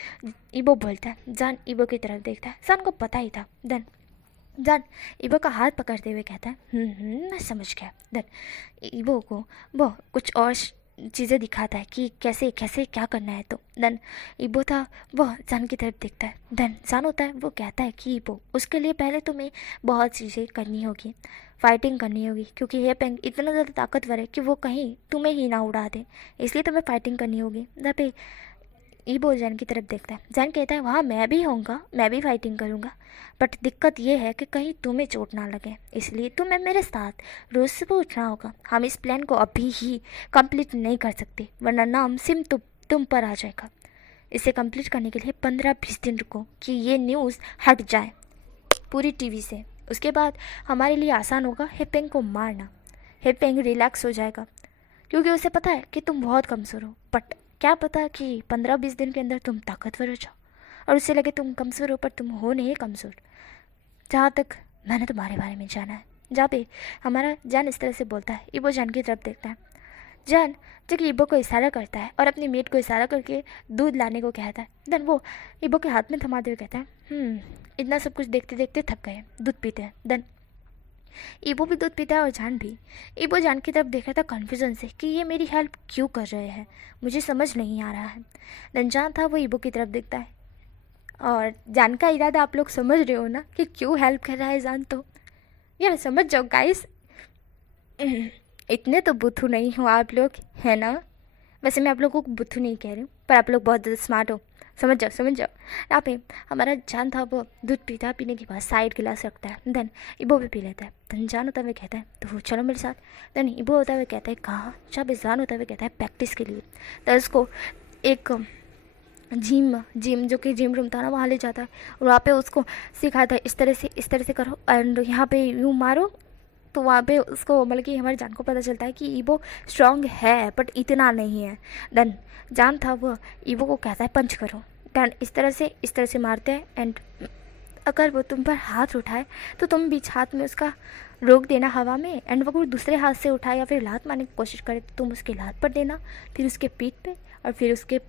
ईबो बोलता है। जान ईबो की तरफ देखता है। जान को पता ही था। देन जान ईबो का हाथ पकड़ते हुए कहता है, मैं समझ गया। देन ईबो को वो कुछ और चीज़ें दिखाता है कि कैसे कैसे क्या करना है। तो देन ईबो था वह जान की तरफ देखता है। देन जान होता है वो कहता है कि ईबो, उसके लिए पहले तुम्हें बहुत चीज़ें करनी होगी, फाइटिंग करनी होगी, क्योंकि हेपेंग इतना ज़्यादा ताकतवर है कि वो कहीं तुम्हें ही ना उड़ा दे, इसलिए तुम्हें फाइटिंग करनी होगी। तभी ईबो जान की तरफ देखता है। जान कहता है, वहाँ मैं भी होऊंगा, मैं भी फाइटिंग करूँगा, बट दिक्कत ये है कि कहीं तुम्हें चोट ना लगे, इसलिए तुम्हें मेरे साथ रोज सुबह उठना होगा। हम इस प्लान को अभी ही कंप्लीट नहीं कर सकते वरना नाम सिम तो तुम पर आ जाएगा। इसे कंप्लीट करने के लिए 15-20 दिन रुको कि ये न्यूज़ हट जाए पूरी टीवी से। उसके बाद हमारे लिए आसान होगा हेपेंग को मारना। हेपेंग रिलैक्स हो जाएगा क्योंकि उसे पता है कि तुम बहुत कमज़ोर हो, बट क्या पता कि 15-20 दिन के अंदर तुम ताकतवर हो जाओ और उसे लगे तुम कमज़ोर हो, पर तुम हो नहीं कमज़ोर। जहाँ तक मैंने तुम्हारे बारे में जाना है, जहाँ पे हमारा जान इस तरह से बोलता है, इबो जान की तरफ देखता है। जान जो कि इबो को इशारा करता है और अपनी मेट को इशारा करके दूध लाने को कहता है। देन वो इबो के हाथ में थमाते हुए कहता है, इतना सब कुछ देखते देखते थक गए, दूध पीते हैं। देन इबो भी दूध पीता है और जान भी। इबो जान की तरफ देख रहा था कन्फ्यूजन से कि ये मेरी हेल्प क्यों कर रहे हैं, मुझे समझ नहीं आ रहा है। देन जान था वो इबो की तरफ देखता है और जान का इरादा आप लोग समझ रहे हो ना कि क्यों हेल्प कर रहा है जान। तो यार समझ जाओ गाइस, इतने तो बुद्धू नहीं हो आप लोग, है ना। वैसे मैं आप लोगों को बुद्धू नहीं कह रही हूँ, पर आप लोग बहुत ज़्यादा स्मार्ट हो, समझ जाओ समझ जाओ। यहाँ पे हमारा जान था वो दूध पीता, पीने के बाद साइड गिलास रखता है। देन इबो भी पी लेता है। देन जान होता हुए कहता है तो चलो मेरे साथ। देन इबो होता हुए कहता है कहाँ। जहाँ पे जान होता हुए कहता है प्रैक्टिस के लिए। तो उसको एक जिम जो कि जिम रूम था ना, वहाँ ले जाता है और वहाँ पे उसको सिखाता है इस तरह से करो एंड यहाँ पे यूँ मारो। तो वहाँ पे उसको मतलब कि हमारे जान को पता चलता है कि ईबो स्ट्रांग है बट इतना नहीं है। देन जान था वो ईबो को कहता है पंच करो। देन इस तरह से मारते हैं एंड अगर वो तुम पर हाथ उठाए तो तुम बीच हाथ में उसका रोक देना हवा में, एंड वो दूसरे हाथ से उठाए या फिर लात मारने की कोशिश करे तो तुम उसके लात पर देना, फिर उसके पीठ पे और फिर उसके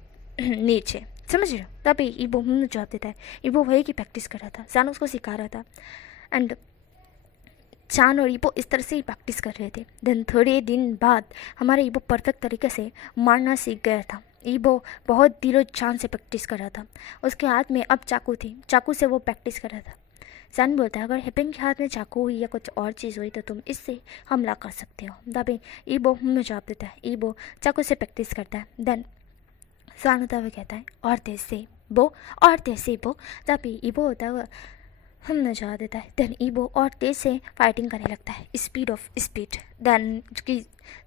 नीचे, समझ रहे हो। तभी ईबो जवाब देता है। ईबो वही की प्रैक्टिस कर रहा था, जान उसको सिखा रहा था एंड चान और ईबो इस तरह से ही प्रैक्टिस कर रहे थे। देन थोड़े दिन बाद हमारा ईबो परफेक्ट तरीके से मारना सीख गया था। ईबो बहुत दिलो जान से प्रैक्टिस कर रहा था। उसके हाथ में अब चाकू थी, चाकू से वो प्रैक्टिस कर रहा था। जान बोलता है अगर हेपेंग के हाथ में चाकू हुई या कुछ और चीज़ हुई तो तुम इससे हमला कर सकते हो। तभी ईबो जवाब देता है। ईबो चाकू से प्रैक्टिस करता है। देन जान होता हुआ कहता है और तेज से बो, और तेज से बो। तभी ईबो होता हुआ जवाब देता है। देन ईबो और तेज से फाइटिंग करने लगता है, स्पीड ऑफ स्पीड। देन की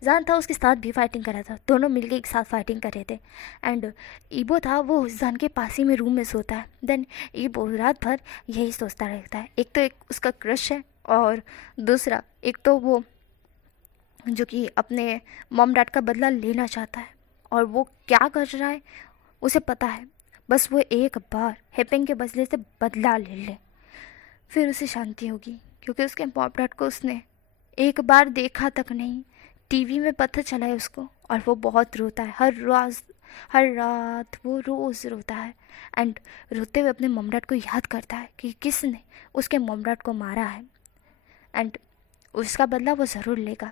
जान था उसके साथ भी फाइटिंग कर रहा था, दोनों मिलके एक साथ फाइटिंग कर रहे थे एंड ईबो था वो जान के पास ही में रूम में सोता है। देन ईबो रात भर यही सोचता रहता है, एक तो एक उसका क्रश है और दूसरा एक तो वो जो कि अपने मॉम डैड का बदला लेना चाहता है और वो क्या कर रहा है उसे पता है, बस वो एक बार हेपेंग के बदले से बदला ले ले, फिर उसे शांति होगी। क्योंकि उसके मॉम डैड को उसने एक बार देखा तक नहीं, टीवी में पता चला है उसको और वो बहुत रोता है। हर रात वो रोज़ रोता है एंड रोते हुए अपने मॉम डैड को याद करता है कि किसने उसके मॉम डैड को मारा है एंड उसका बदला वो ज़रूर लेगा।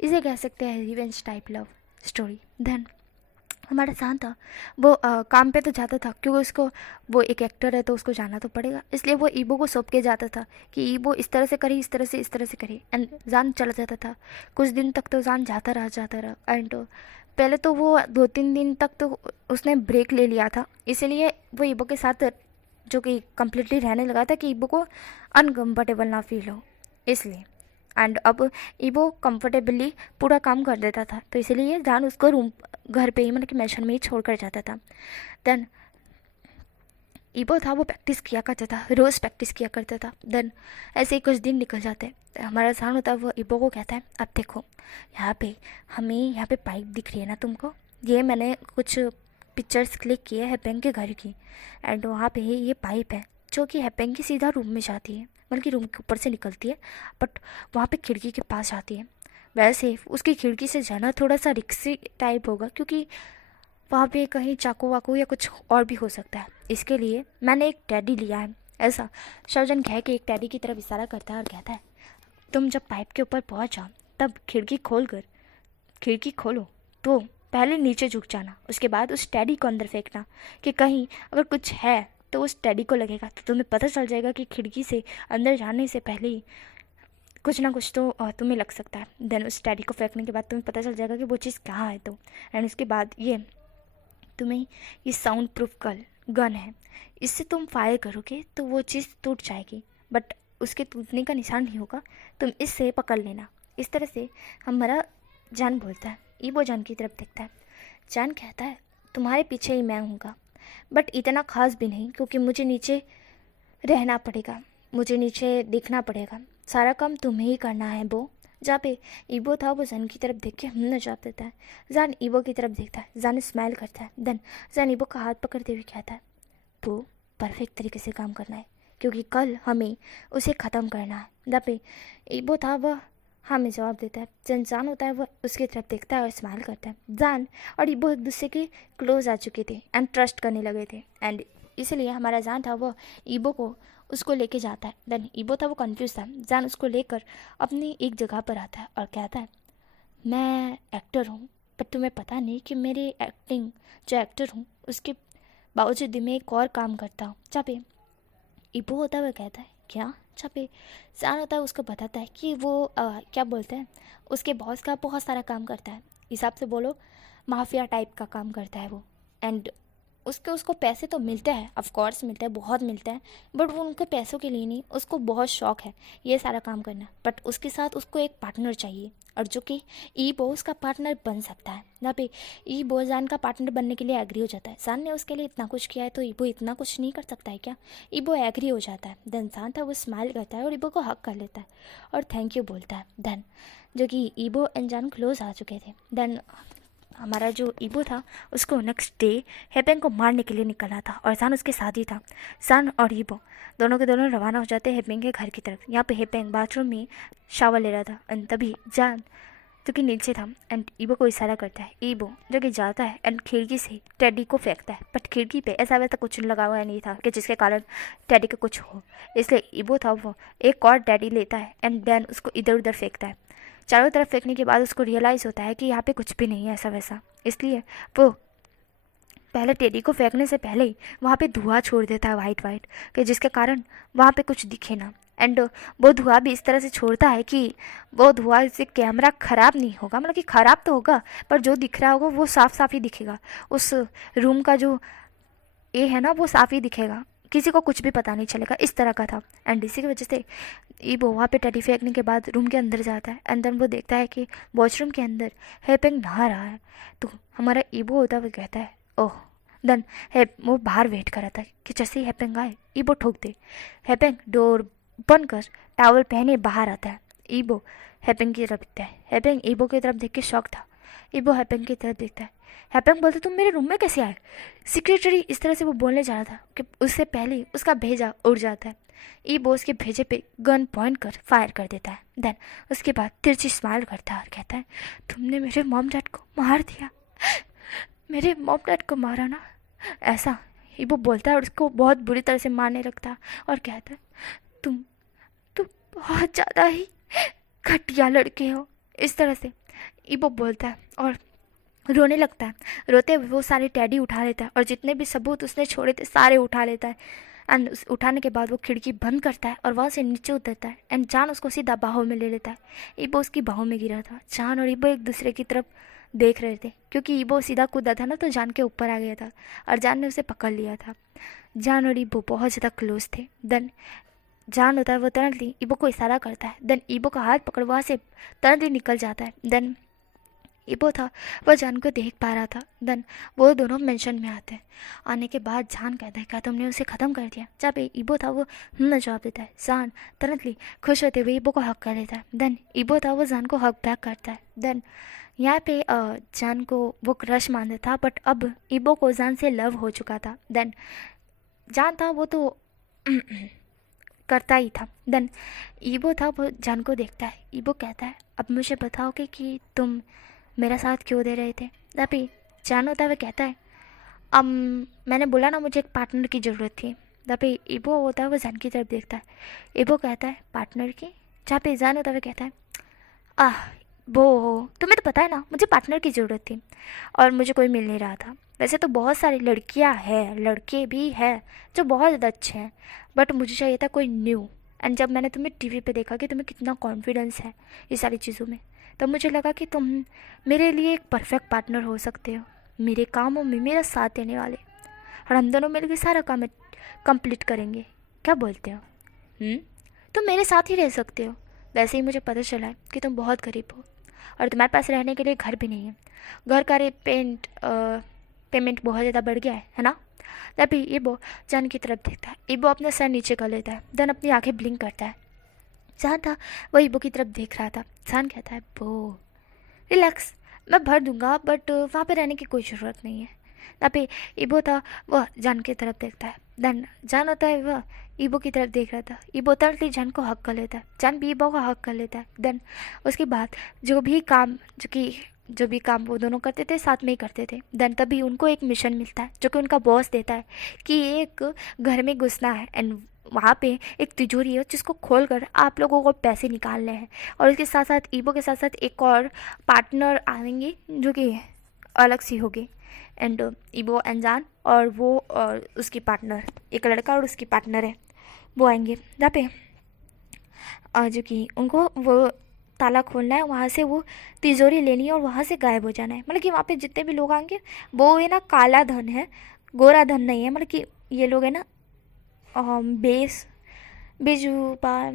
इसे कह सकते हैं revenge type love story. Then हमारा जान था वो काम पे तो जाता था क्योंकि उसको वो एक एक्टर है तो उसको जाना तो पड़ेगा, इसलिए वो ईबो को सौंप के जाता था कि ईबो इस तरह से करे, इस तरह से करे एंड जान चला जाता था। कुछ दिन तक तो जान जाता रहा एंड पहले तो वो 2-3 दिन तक तो उसने ब्रेक ले लिया था, इसीलिए वो ईबो के साथ जो कि कम्प्लीटली रहने लगा था कि ईबो को अनकम्फर्टेबल ना फील हो, इसलिए एंड अब ईबो कंफर्टेबली पूरा काम कर देता था, तो इसलिए जान उसको रूम घर पे ही मतलब कि मैशन में ही छोड़ कर जाता था। देन ईबो था वो प्रैक्टिस किया करता था, रोज़ प्रैक्टिस किया करता था। देन ऐसे ही कुछ दिन निकल जाते हैं। हमारा जान होता है वो ईबो को कहता है अब देखो यहाँ पे पाइप दिख रही है ना तुमको, ये मैंने कुछ पिक्चर्स क्लिक किए हेपेंग के घर की एंड वहाँ पे ये पाइप है जो कि हेपेंग की सीधा रूम में जाती है, बल्कि रूम के ऊपर से निकलती है बट वहाँ पे खिड़की के पास आती है। वैसे उसकी खिड़की से जाना थोड़ा सा रिक्सी टाइप होगा क्योंकि वहाँ पे कहीं चाकू वाकू या कुछ और भी हो सकता है, इसके लिए मैंने एक टेडी लिया है। ऐसा शाहजहान कह के एक टेडी की तरफ इशारा करता है और कहता है तुम जब पाइप के ऊपर पहुँच जाओ तब खिड़की खोलो तो पहले नीचे झुक जाना, उसके बाद उस टेडी को अंदर फेंकना कि कहीं अगर कुछ है तो उस टेडी को लगेगा तो तुम्हें पता चल जाएगा कि खिड़की से अंदर जाने से पहले ही कुछ ना कुछ तो तुम्हें लग सकता है। देन उस टेडी को फेंकने के बाद तुम्हें पता चल जाएगा कि वो चीज़ कहाँ है तो एंड उसके बाद ये साउंड प्रूफ गन है, इससे तुम फायर करोगे तो वो चीज़ टूट जाएगी बट उसके टूटने का निशान नहीं होगा, तुम इससे पकड़ लेना। इस तरह से हमारा जान बोलता है। ईबो जान की तरफ देखता है। जान कहता है तुम्हारे पीछे ही मैं हूँगा, बट इतना खास भी नहीं क्योंकि मुझे नीचे रहना पड़ेगा, मुझे नीचे देखना पड़ेगा, सारा काम तुम्हें ही करना है वो। जहाँ पे ईबो था वो जन की तरफ देख के जवाब देता है। जान ईबो की तरफ देखता है, जान स्माइल करता है, देन जान ईबो का हाथ पकड़ते हुए कहता है तो परफेक्ट तरीके से काम करना है क्योंकि कल हमें उसे ख़त्म करना है। जहाँ पे ईबो था वह हाँ में जवाब देता है। जान होता है वह उसकी तरफ देखता है और स्माइल करता है। जान और ईबो एक दूसरे के क्लोज आ चुके थे एंड ट्रस्ट करने लगे थे, एंड इसलिए हमारा जान था वह ईबो को उसको लेके जाता है। देन ईबो था वो कंफ्यूज था। जान उसको लेकर अपनी एक जगह पर आता है और कहता है मैं एक्टर हूँ, पर तुम्हें पता नहीं कि मेरी एक्टिंग जो एक्टर हूँ उसके बावजूद भी मैं एक और काम करता हूँ। जहाँ पे ईबो होता है वह कहता है क्या। जहाँ पे जान होता है उसको बताता है कि वो क्या बोलते हैं उसके बॉस का बहुत सारा काम करता है, हिसाब से बोलो माफिया टाइप का काम करता है वो। एंड उसको पैसे तो मिलते हैं, ऑफ कोर्स मिलते हैं, बहुत मिलते हैं, बट वो उनके पैसों के लिए नहीं, उसको बहुत शौक है ये सारा काम करना। बट उसके साथ उसको एक पार्टनर चाहिए और जो कि ईबो उसका पार्टनर बन सकता है। जहाँ पे ईबो जान का पार्टनर बनने के लिए एग्री हो जाता है। जान ने उसके लिए इतना कुछ किया है तो ईबो इतना कुछ नहीं कर सकता है क्या। ईबो एग्री हो जाता है। देन जान था वो स्माइल करता है और ईबो को हक कर लेता है और थैंक यू बोलता है। देन जो कि ईबो एंड जान क्लोज आ चुके थे। देन हमारा जो ईबो था उसको नेक्स्ट डे हेपेंग को मारने के लिए निकला था और जान उसके साथ ही था। जान और ईबो दोनों के दोनों रवाना हो जाते हैं हेपेंग के घर की तरफ। यहाँ पे हेपेंग बाथरूम में शावर ले रहा था एंड तभी जान जो कि नीचे था एंड ईबो को इशारा करता है। ईबो जो कि जाता है एंड खिड़की से टेडी को फेंकता है, बट खिड़की पे ऐसा वैसा कुछ लगा हुआ नहीं था कि जिसके कारण टेडी को कुछ हो, इसलिए ईबो था वो एक और टेडी लेता है एंड देन उसको इधर उधर फेंकता है। चारों तरफ फेंकने के बाद उसको रियलाइज़ होता है कि यहाँ पे कुछ भी नहीं है ऐसा वैसा, इसलिए वो पहले टेडी को फेंकने से पहले ही वहाँ पे धुआं छोड़ देता है वाइट वाइट, कि जिसके कारण वहाँ पे कुछ दिखे ना। एंड वो धुआं भी इस तरह से छोड़ता है कि वो धुआं से कैमरा ख़राब नहीं होगा, मतलब कि ख़राब तो होगा पर जो दिख रहा होगा वो साफ साफ ही दिखेगा, उस रूम का जो ये है ना वो साफ ही दिखेगा, किसी को कुछ भी पता नहीं चलेगा, इस तरह का था। एंड इसी की वजह से ईबो वहाँ पे टेडी फेंकने के बाद रूम के अंदर जाता है एंड देन वो देखता है कि वॉशरूम के अंदर हेपेंग नहा रहा है। तो हमारा ईबो होता है वो कहता है ओह। देन वो बाहर वेट कर रहा था कि जैसे ही हेपेंग आए ईबो ठोक दे। हेपेंग डोर बंद कर टावल पहने बाहर आता है। ईबो हेपेंग की तरफ देखता है। हेपेंग ईबो की तरफ देख के शॉक था। ईबो हेपेंग की तरफ देखता है। हेपेंग बोलते तुम मेरे रूम में कैसे आए। सेक्रेटरी इस तरह से वो बोलने जा रहा था कि उससे पहले ही उसका भेजा उड़ जाता है। ईबो उसके भेजे पे गन पॉइंट कर फायर कर देता है। देन उसके बाद तिरछी स्माइल करता है और कहता है तुमने मेरे मॉम डैड को मार दिया, मेरे मॉम डैड को मारा ना, ऐसा ईबो बोलता है और उसको बहुत बुरी तरह से मारने लगता है और कहता है तुम बहुत ज़्यादा ही घटिया लड़के हो, इस तरह से ईबो बोलता है और रोने लगता है। रोते हुए वो सारे टेडी उठा लेता है और जितने भी सबूत उसने छोड़े थे सारे उठा लेता है। एंड उठाने के बाद वो खिड़की बंद करता है और वहाँ से नीचे उतरता है एंड जान उसको सीधा बाहों में ले लेता है। ईबो उसकी बाहों में गिरा था। जान और ईबो एक दूसरे की तरफ देख रहे थे क्योंकि ईबो सीधा कूदा था ना तो जान के ऊपर आ गया था और जान ने उसे पकड़ लिया था। जान और ईबो बहुत ज़्यादा क्लोज थे। देन जान होता है वो तुरंतली ईबो को इशारा करता है। देन ईबो का हाथ पकड़ वहाँ से तुरंतली निकल जाता है। देन ईबो था वह जान को देख पा रहा था। देन वो दोनों मेंशन में आते हैं। आने के बाद जान कहता है क्या तुमने उसे ख़त्म कर दिया। जब ईबो था वो जवाब देता है। जान तुरंतली खुश होते हुए ईबो को हक कर लेता है। देन ईबो था वो जान को हक बैक करता है। देन यहाँ पे जान को वो क्रश मानता था बट अब ईबो को जान से लव हो चुका था। देन जान था वो तो करता ही था। देन ईबो था वो जान को देखता है। ईबो कहता है अब मुझे बताओगे कि तुम मेरा साथ क्यों दे रहे थे। तभी जान होता है वह कहता है मैंने बोला ना मुझे एक पार्टनर की ज़रूरत थी। तभी ईबो होता है वो जान की तरफ देखता है। ईबो कहता है पार्टनर की। जहाँ पे जान होता है वह कहता है वो तुम्हें तो पता है ना मुझे पार्टनर की ज़रूरत थी और मुझे कोई मिल नहीं रहा था। वैसे तो बहुत सारी लड़कियां हैं, लड़के भी हैं जो बहुत ज़्यादा अच्छे हैं, बट मुझे चाहिए था कोई न्यू। एंड जब मैंने तुम्हें टीवी पे देखा कि तुम्हें कितना कॉन्फिडेंस है ये सारी चीज़ों में, तब मुझे लगा कि तुम मेरे लिए एक परफेक्ट पार्टनर हो सकते हो, मेरे कामों में मेरा साथ देने वाले, और हम दोनों मिलकर सारा काम कंप्लीट करेंगे। क्या बोलते हो? तुम मेरे साथ ही रह सकते हो। वैसे ही मुझे पता चला है कि तुम बहुत गरीब हो और तुम्हारे पास रहने के लिए घर भी नहीं है। घर का पेमेंट बहुत ज़्यादा बढ़ गया है ना। तभी ईबो जान की तरफ देखता है। ईबो अपना सर नीचे कर लेता है, देन अपनी आंखें ब्लिंक करता है। जान था वो ईबो की तरफ देख रहा था। जान कहता है बो रिलैक्स, मैं भर दूंगा, बट वहाँ पे रहने की कोई ज़रूरत नहीं है। तभी ईबो था वह जान की तरफ देखता है। देन जान होता है वह ईबो की तरफ देख रहा था। ईबो तुरंत जान को हक कर लेता है। जान भी ईबो को हक कर लेता है। देन उसके बाद जो भी काम वो दोनों करते थे साथ में ही करते थे। देन तभी उनको एक मिशन मिलता है जो कि उनका बॉस देता है कि एक घर में घुसना है एंड वहाँ पे एक तिजोरी है जिसको खोल कर आप लोगों को पैसे निकालने हैं। और इसके साथ साथ ईबो के साथ साथ एक और पार्टनर आएंगे जो कि अलग सी होगी। एंड ईबो एंड जान और वो और उसकी पार्टनर, एक लड़का और उसकी पार्टनर है, वो आएंगे जहाँ पे जो कि उनको वो ताला खोलना है, वहाँ से वो तिजोरी लेनी है और वहाँ से गायब हो जाना है। मतलब कि वहाँ पे जितने भी लोग आएंगे वो है ना काला धन है, गोरा धन नहीं है। मतलब कि ये लोग है ना बेजुबान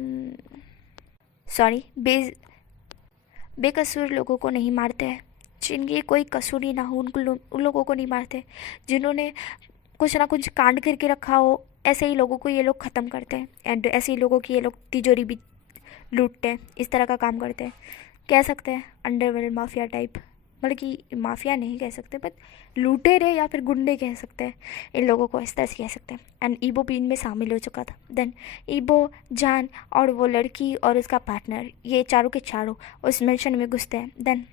सॉरी बेकसूर लोगों को नहीं मारते हैं, जिनकी कोई कसूर ही ना हो उन लोगों को नहीं मारते। जिन्होंने कुछ ना कुछ कांड करके रखा हो ऐसे ही लोगों को ये लोग ख़त्म करते हैं। एंड ऐसे ही लोगों की ये लोग तिजोरी भी लूटते हैं, इस तरह का काम करते हैं। कह सकते हैं अंडरवर्ल्ड माफिया टाइप, मतलब कि माफिया नहीं कह सकते बट लुटेरे या फिर गुंडे कह सकते हैं, इन लोगों को इस तरह से कह सकते हैं। एंड ईबो भी इनमें शामिल हो चुका था। देन ईबो, जान और वो लड़की और उसका पार्टनर, ये चारों के चारों उस मिशन में घुसते हैं। देन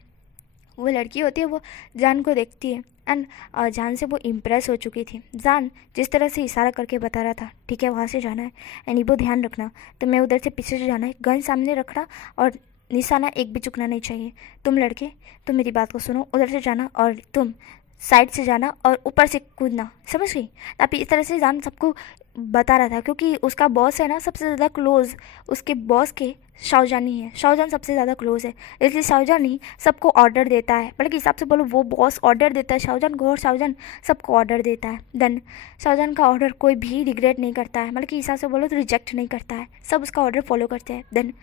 वो लड़की होती है वो जान को देखती है एंड जान से वो इम्प्रेस हो चुकी थी। जान जिस तरह से इशारा करके बता रहा था, ठीक है वहाँ से जाना है एंड ईबो ध्यान रखना, तो मैं उधर से पीछे से जाना है, गन सामने रखना और निशाना एक भी चुकना नहीं चाहिए। तुम लड़के तुम मेरी बात को सुनो, उधर से जाना और तुम साइड से जाना और ऊपर से कूदना, समझ गई। अभी इस तरह से जान सबको बता रहा था क्योंकि उसका बॉस है ना सबसे ज़्यादा क्लोज उसके बॉस के शाहजहान ही है। शाहजहान सबसे ज़्यादा क्लोज है, इसलिए शाहजहान ही सबको ऑर्डर देता है। मतलब कि हिसाब से बोलो वो बॉस ऑर्डर देता है शाहजहान को और शाहजहान सबको ऑर्डर देता है। देन शाहजहान का ऑर्डर कोई भी रिग्रेट नहीं करता है, मतलब कि हिसाब से बोलो तो रिजेक्ट नहीं करता है, सब उसका ऑर्डर फॉलो करते हैं। देन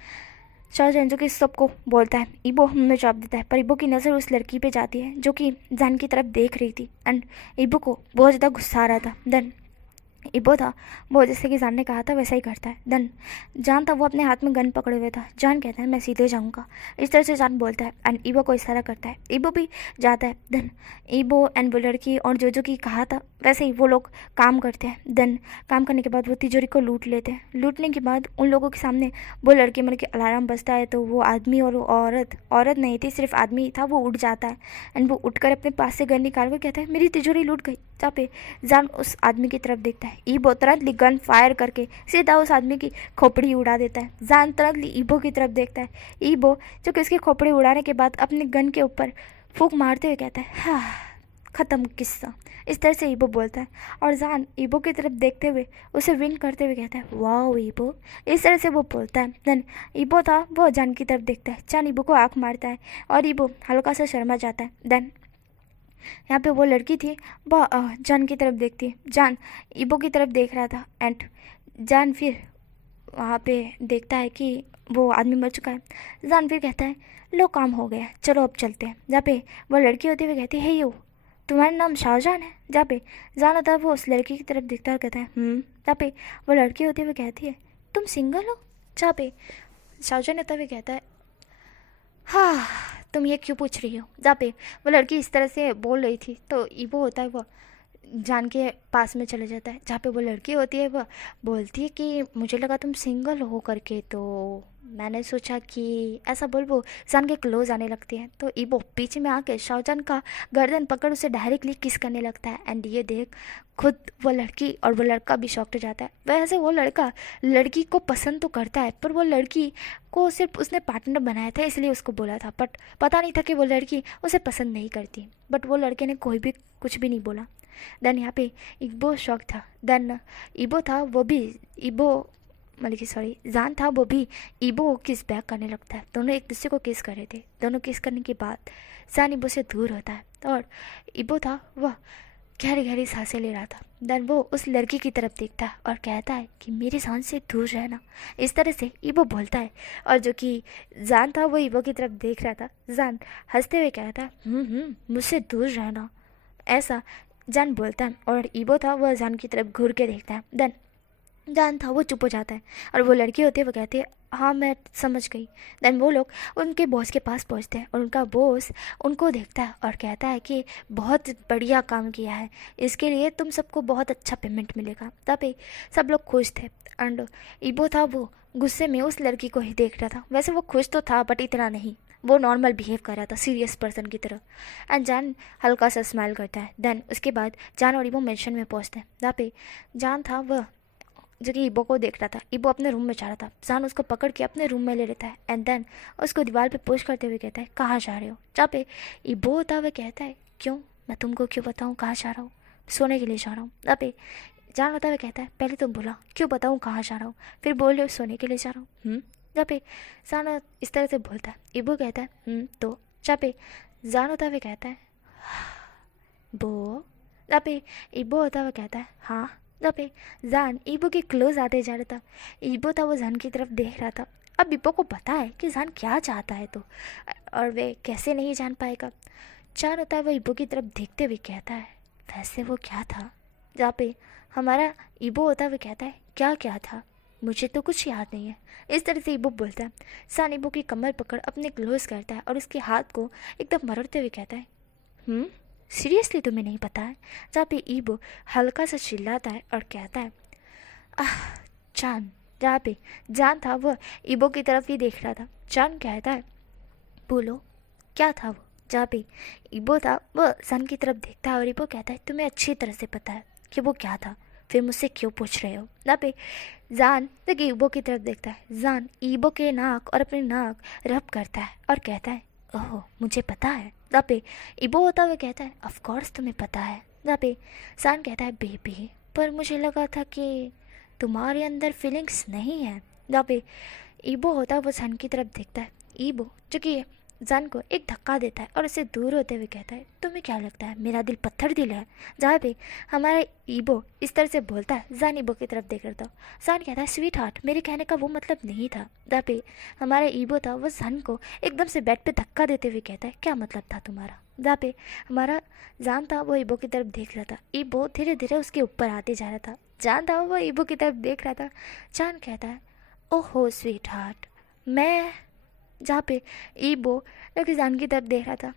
शाहजहान जो कि सबको बोलता है, ईबो हमें जवाब देता है, पर ईबो की नज़र उस लड़की पे जाती है जो कि जान की तरफ देख रही थी एंड ईबो को बहुत ज़्यादा गुस्सा आ रहा था। देन ईबो था वो जैसे कि जान ने कहा था वैसा ही करता है। देन जान था वो अपने हाथ में गन पकड़े हुए था। जान कहता है मैं सीधे जाऊँगा, इस तरह से जान बोलता है एंड ईबो को इशारा करता है। ईबो भी जाता है। देन ईबो एंड वो लड़की और जो की कहा था वैसे ही वो लोग काम करते हैं। देन काम करने के बाद वो तिजोरी को लूट लेते हैं। लूटने के बाद उन लोगों के सामने वो लड़की, मतलब कि अलार्म बजता है तो वो आदमी और औरत नहीं थी, सिर्फ आदमी ही था, वो उठ जाता है एंड वो उठकर अपने पास से गन निकाल कर कहता है मेरी तिजोरी लूट गई। जहाँ पे जान उस आदमी की तरफ देखता है, ईबो तुरंत गन फायर करके सीधा उस आदमी की खोपड़ी उड़ा देता है। जान तुरंत ईबो की तरफ देखता है। ईबो जो कि उसकी खोपड़ी उड़ाने के बाद अपने गन के ऊपर फूंक मारते हुए कहता है हाँ ख़त्म किस्सा, इस तरह से ईबो बोलता है। और जान ईबो की तरफ देखते हुए उसे विंक करते हुए कहता है वाओ ईबो, इस तरह से वो बोलता है। देन ईबो था वो जान की तरफ देखता है। जान ईबो को आँख मारता है और ईबो हल्का सा शर्मा जाता है। देन यहाँ पे वो लड़की थी वो जान की तरफ देखती है। जान ईबो की तरफ देख रहा था एंड जान फिर वहाँ पे देखता है कि वो आदमी मर चुका है। जान फिर कहता है लो काम हो गया, चलो अब चलते हैं। जहाँ पे वो लड़की होती हुई कहती है हे यो तुम्हारा नाम शाहजहान है। जहाँ पे जान होता है वो उस लड़की की तरफ देखता है और कहता है जहाँ पे वो लड़की होती हुई कहती है तुम सिंगल हो। जहाँ पे शाहजहान होता हुआ कहता है हाँ तुम ये क्यों पूछ रही हो। जहाँ पे वो लड़की इस तरह से बोल रही थी तो ईबो होता है वो जान के पास में चले जाता है। जहाँ पे वो लड़की होती है वो बोलती है कि मुझे लगा तुम सिंगल हो करके, तो मैंने सोचा कि ऐसा बोल वो जान के क्लोज आने लगती है। तो ईबो पीछे में आके शाहजहान का गर्दन पकड़ उसे डायरेक्टली किस करने लगता है एंड ये देख खुद वो लड़की और वो लड़का भी शॉक्ड हो जाता है। वैसे वो लड़का लड़की को पसंद तो करता है पर वो लड़की को सिर्फ उसने पार्टनर बनाया था इसलिए उसको बोला था, बट पता नहीं था कि वो लड़की उसे पसंद नहीं करती। बट वो लड़के ने कोई भी कुछ भी नहीं बोला। देन यहाँ पे ईबो शॉक था। देन ईबो था वो भी ईबो मतलब कि सॉरी जान था वो भी ईबो को किस बैक करने लगता है। दोनों एक दूसरे को किस कर रहे थे। दोनों किस करने के बाद जान ईबो से दूर होता है और ईबो था वह गहरी गहरी सांसें ले रहा था। देन वो उस लड़की की तरफ देखता है और कहता है कि मेरी सांस से दूर रहना, इस तरह से ईबो बोलता है। और जो कि जान था वो ईबो की तरफ देख रहा था। जान हंसते हुए कहता है मुझसे दूर रहना, ऐसा जान बोलता है और ईबो था वह जान की तरफ घूर के देखता है। देन जान था वो चुप हो जाता है और वो लड़की होती है वो कहती है हाँ मैं समझ गई। देन वो लोग उनके बॉस के पास पहुंचते हैं और उनका बॉस उनको देखता है और कहता है कि बहुत बढ़िया काम किया है, इसके लिए तुम सबको बहुत अच्छा पेमेंट मिलेगा। तभी सब लोग खुश थे एंड ईबो था वो गुस्से में उस लड़की को ही देख रहा था। वैसे वो खुश तो था बट इतना नहीं, वो नॉर्मल बिहेव कर रहा था सीरियस पर्सन की तरह। एंड जान हल्का सा स्माइल करता है। देन उसके बाद जान और ईबो मेंशन में पहुंचते हैं जहाँ पे जान था वह जो कि ईबो को देख रहा था। ईबो अपने रूम में जा रहा था। जान उसको पकड़ के अपने रूम में ले लेता है एंड देन उसको दीवार पे पुश करते हुए कहता है कहाँ जा रहे हो। जहाँ पे ईबो होता हुआ कहता है क्यों, मैं तुमको क्यों बताऊँ कहाँ जा रहा हूँ, सोने के लिए जा रहा हूँ। जहाँ पे जान होता हुआ कहता है पहले तुम बोला क्यों बताऊँ कहाँ जा रहा हूँ, फिर बोल रहे हो सोने के लिए जा रहा हूँ। जहाँ पे जान इस तरह से बोलता है। ईबो कहता है तो। जहाँ पे जान होता हुआ कहता है बो। जहाँ पे ईबो होता हुआ कहता है हाँ। जहाँ पे जान ईबो के क्लोज आते जा रहा था। ईबो था वो जान की तरफ देख रहा था। अब ईबो को पता है कि जान क्या चाहता है तो, और वे कैसे नहीं जान पाएगा। जान होता है वो ईबो की तरफ देखते हुए कहता है वैसे वो क्या था। जहाँ पे हमारा ईबो होता हुआ कहता है क्या क्या था, मुझे तो कुछ याद नहीं है। इस तरह से ईबो बोलता है। जान ईबो की कमर पकड़ अपने क्लोज करता है और उसके हाथ को एकदम मरड़ते हुए कहता है सीरियसली तुम्हें नहीं पता है। जहाँ पे ईबो हल्का सा चिल्लाता है और कहता है आह जान। जहाँ पे जान था वह ईबो की तरफ ही देख रहा था। जान कहता है बोलो क्या था वो। जहाँ पे ईबो था वह जान की तरफ देखता है और ईबो कहता है तुम्हें अच्छी तरह से पता है कि वो क्या था, फिर मुझसे क्यों पूछ रहे हो। जहाँ पे जान तक ईबो की तरफ देखता है। जान ईबो के नाक और अपने नाक रब करता है और कहता है ओह मुझे पता है। जहाँ पे ईबो होता हुआ कहता है ऑफ कोर्स तुम्हें पता है। जहाँ पे जान कहता है बेबी पर मुझे लगा था कि तुम्हारे अंदर फीलिंग्स नहीं है। जहाँ पे ईबो होता है वो जान की तरफ देखता है। ईबो जो कि जान को एक धक्का देता है और उसे दूर होते हुए कहता है तुम्हें क्या लगता है मेरा दिल पत्थर दिल है। जहाँ पे हमारा ईबो इस तरह से बोलता है। जान ईबो की तरफ देख रहा था। जान कहता है स्वीट हार्ट मेरे कहने का वो मतलब नहीं था। जहाँ पे हमारा ईबो था वो जान को एकदम से बेड पे धक्का देते हुए कहता है क्या मतलब था तुम्हारा। जहाँ पे हमारा जान था वो ईबो की तरफ देख रहा था। ईबो धीरे धीरे उसके ऊपर आते जा रहा था। जान था वो ईबो की तरफ देख रहा था। जान कहता है ओहो स्वीट हार्ट मैं। जहाँ पे ईबो लड़की जान की तरफ देख रहा था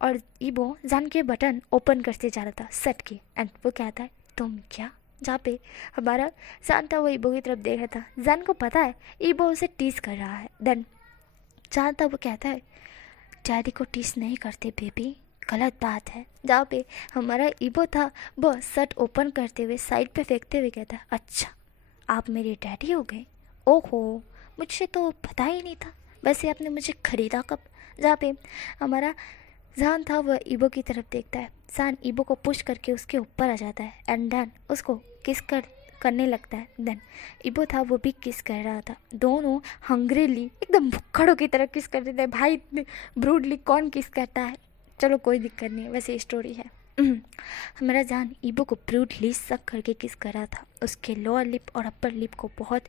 और ईबो जान के बटन ओपन करते जा रहा था शर्ट के एंड वो कहता है तुम क्या। जहाँ पे हमारा जान था वो ईबो की तरफ देख रहा था। जान को पता है ईबो उसे टीज कर रहा है। देन जान था वो कहता है डैडी को टीज नहीं करते बेबी, गलत बात है। जहाँ पे हमारा ईबो था वो शर्ट ओपन करते हुए साइड पे फेंकते हुए कहता है अच्छा आप मेरे डैडी हो गए, ओहो मुझे तो पता ही नहीं था, वैसे आपने मुझे खरीदा कब। जहाँ पे हमारा जान था वह ईबो की तरफ देखता है। जान ईबो को पुश करके उसके ऊपर आ जाता है एंड देन उसको किस करने लगता है। देन ईबो था वो भी किस कर रहा था। दोनों हंग्रीली एकदम भुक्खड़ों की तरह किस कर देते हैं। भाई इतने ब्रूडली कौन किस करता है, चलो कोई दिक्कत नहीं है, वैसे स्टोरी है। हमारा जान ईबो को ब्रूटली सक करके किस कर रहा था। उसके लोअर लिप और अपर लिप को बहुत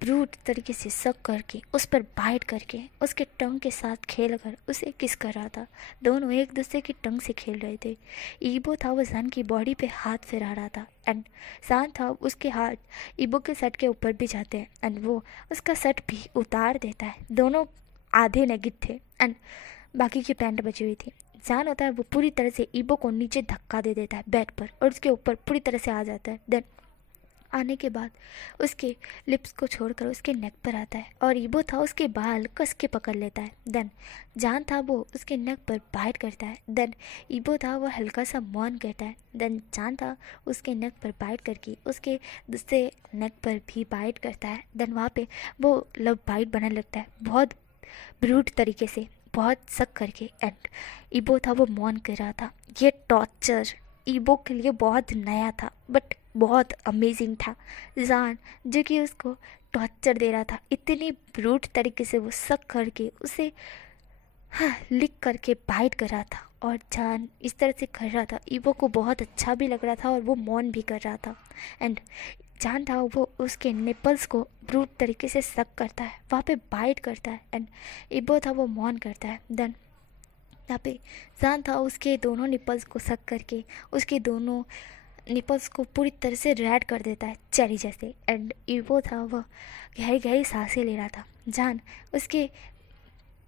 ब्रूट तरीके से सक करके उस पर बाइट करके उसके टंग के साथ खेल कर उसे किस कर रहा था। दोनों एक दूसरे की टंग से खेल रहे थे। ईबो था वो जान की बॉडी पे हाथ फिरा रहा था एंड जान था उसके हाथ ईबो के शर्ट के ऊपर भी जाते हैं एंड वो उसका शर्ट भी उतार देता है। दोनों आधे नेगिड थे एंड बाकी की पैंट बची हुई थी। जान होता है वो पूरी तरह से ईबो को नीचे धक्का दे देता है बेड पर और उसके ऊपर पूरी तरह से आ जाता है। देन आने के बाद उसके लिप्स को छोड़कर उसके नेक पर आता है और ईबो था उसके बाल कस के पकड़ लेता है। देन जान था वो उसके नेक पर बाइट करता है। देन ईबो था वो हल्का सा मौन कहता है। देन जान था उसके नेक पर बाइट करके उसके दूसरे नेक पर भी बाइट करता है। देन वहाँ पे वो लव बाइट बनने लगता है बहुत ब्रूट तरीके से, बहुत सक करके एंड ईबो था वो मौन कर रहा था। ये टॉर्चर ईबो के लिए बहुत नया था बट बहुत अमेजिंग था। जान जो कि उसको टॉर्चर दे रहा था इतनी ब्रूट तरीके से, वो सक करके उसे लिक करके बाइट कर रहा था और जान इस तरह से कर रहा था। ईबो को बहुत अच्छा भी लग रहा था और वो मौन भी कर रहा था एंड जान था वो उसके निपल्स को ब्रूट तरीके से सक करता है, वहाँ पे बाइट करता है एंड ईबो था वो मौन करता है। देन यहाँ पे जान था उसके दोनों निपल्स को सक करके उसके दोनों निपल्स को पूरी तरह से रेड कर देता है चेरी जैसे। एंड ईबो था वह गहरी गहरी सांसें ले रहा था। जान उसके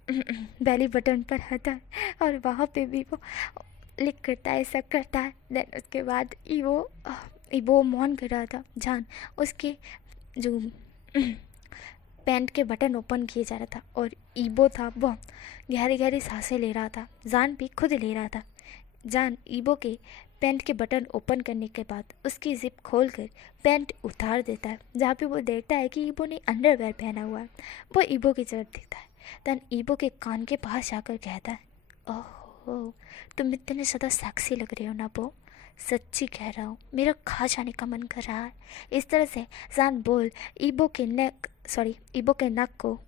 बेली बटन पर आता है और वहाँ पे भी वो लिक करता है, सक करता है। देन उसके बाद ईबो मौन कर रहा था। जान उसके जो पैंट के बटन ओपन किए जा रहा था और ईबो था वह गहरी गहरी सांसें ले रहा था। जान भी खुद ले रहा था। जान ईबो के पैंट के बटन ओपन करने के बाद उसकी जिप खोलकर पैंट उतार देता है, जहाँ पे वो देखता है कि ईबो ने अंडरवेयर पहना हुआ है। वो ईबो की तरफ देखता है। देन ईबो के कान के पास जाकर कहता है, ओह तुम इतने ज़्यादा सेक्सी लग रहे हो ना बो, सच्ची कह रहा हूँ, मेरा खा जाने का मन कर रहा है। इस तरह से जान बोल ईबो के नक को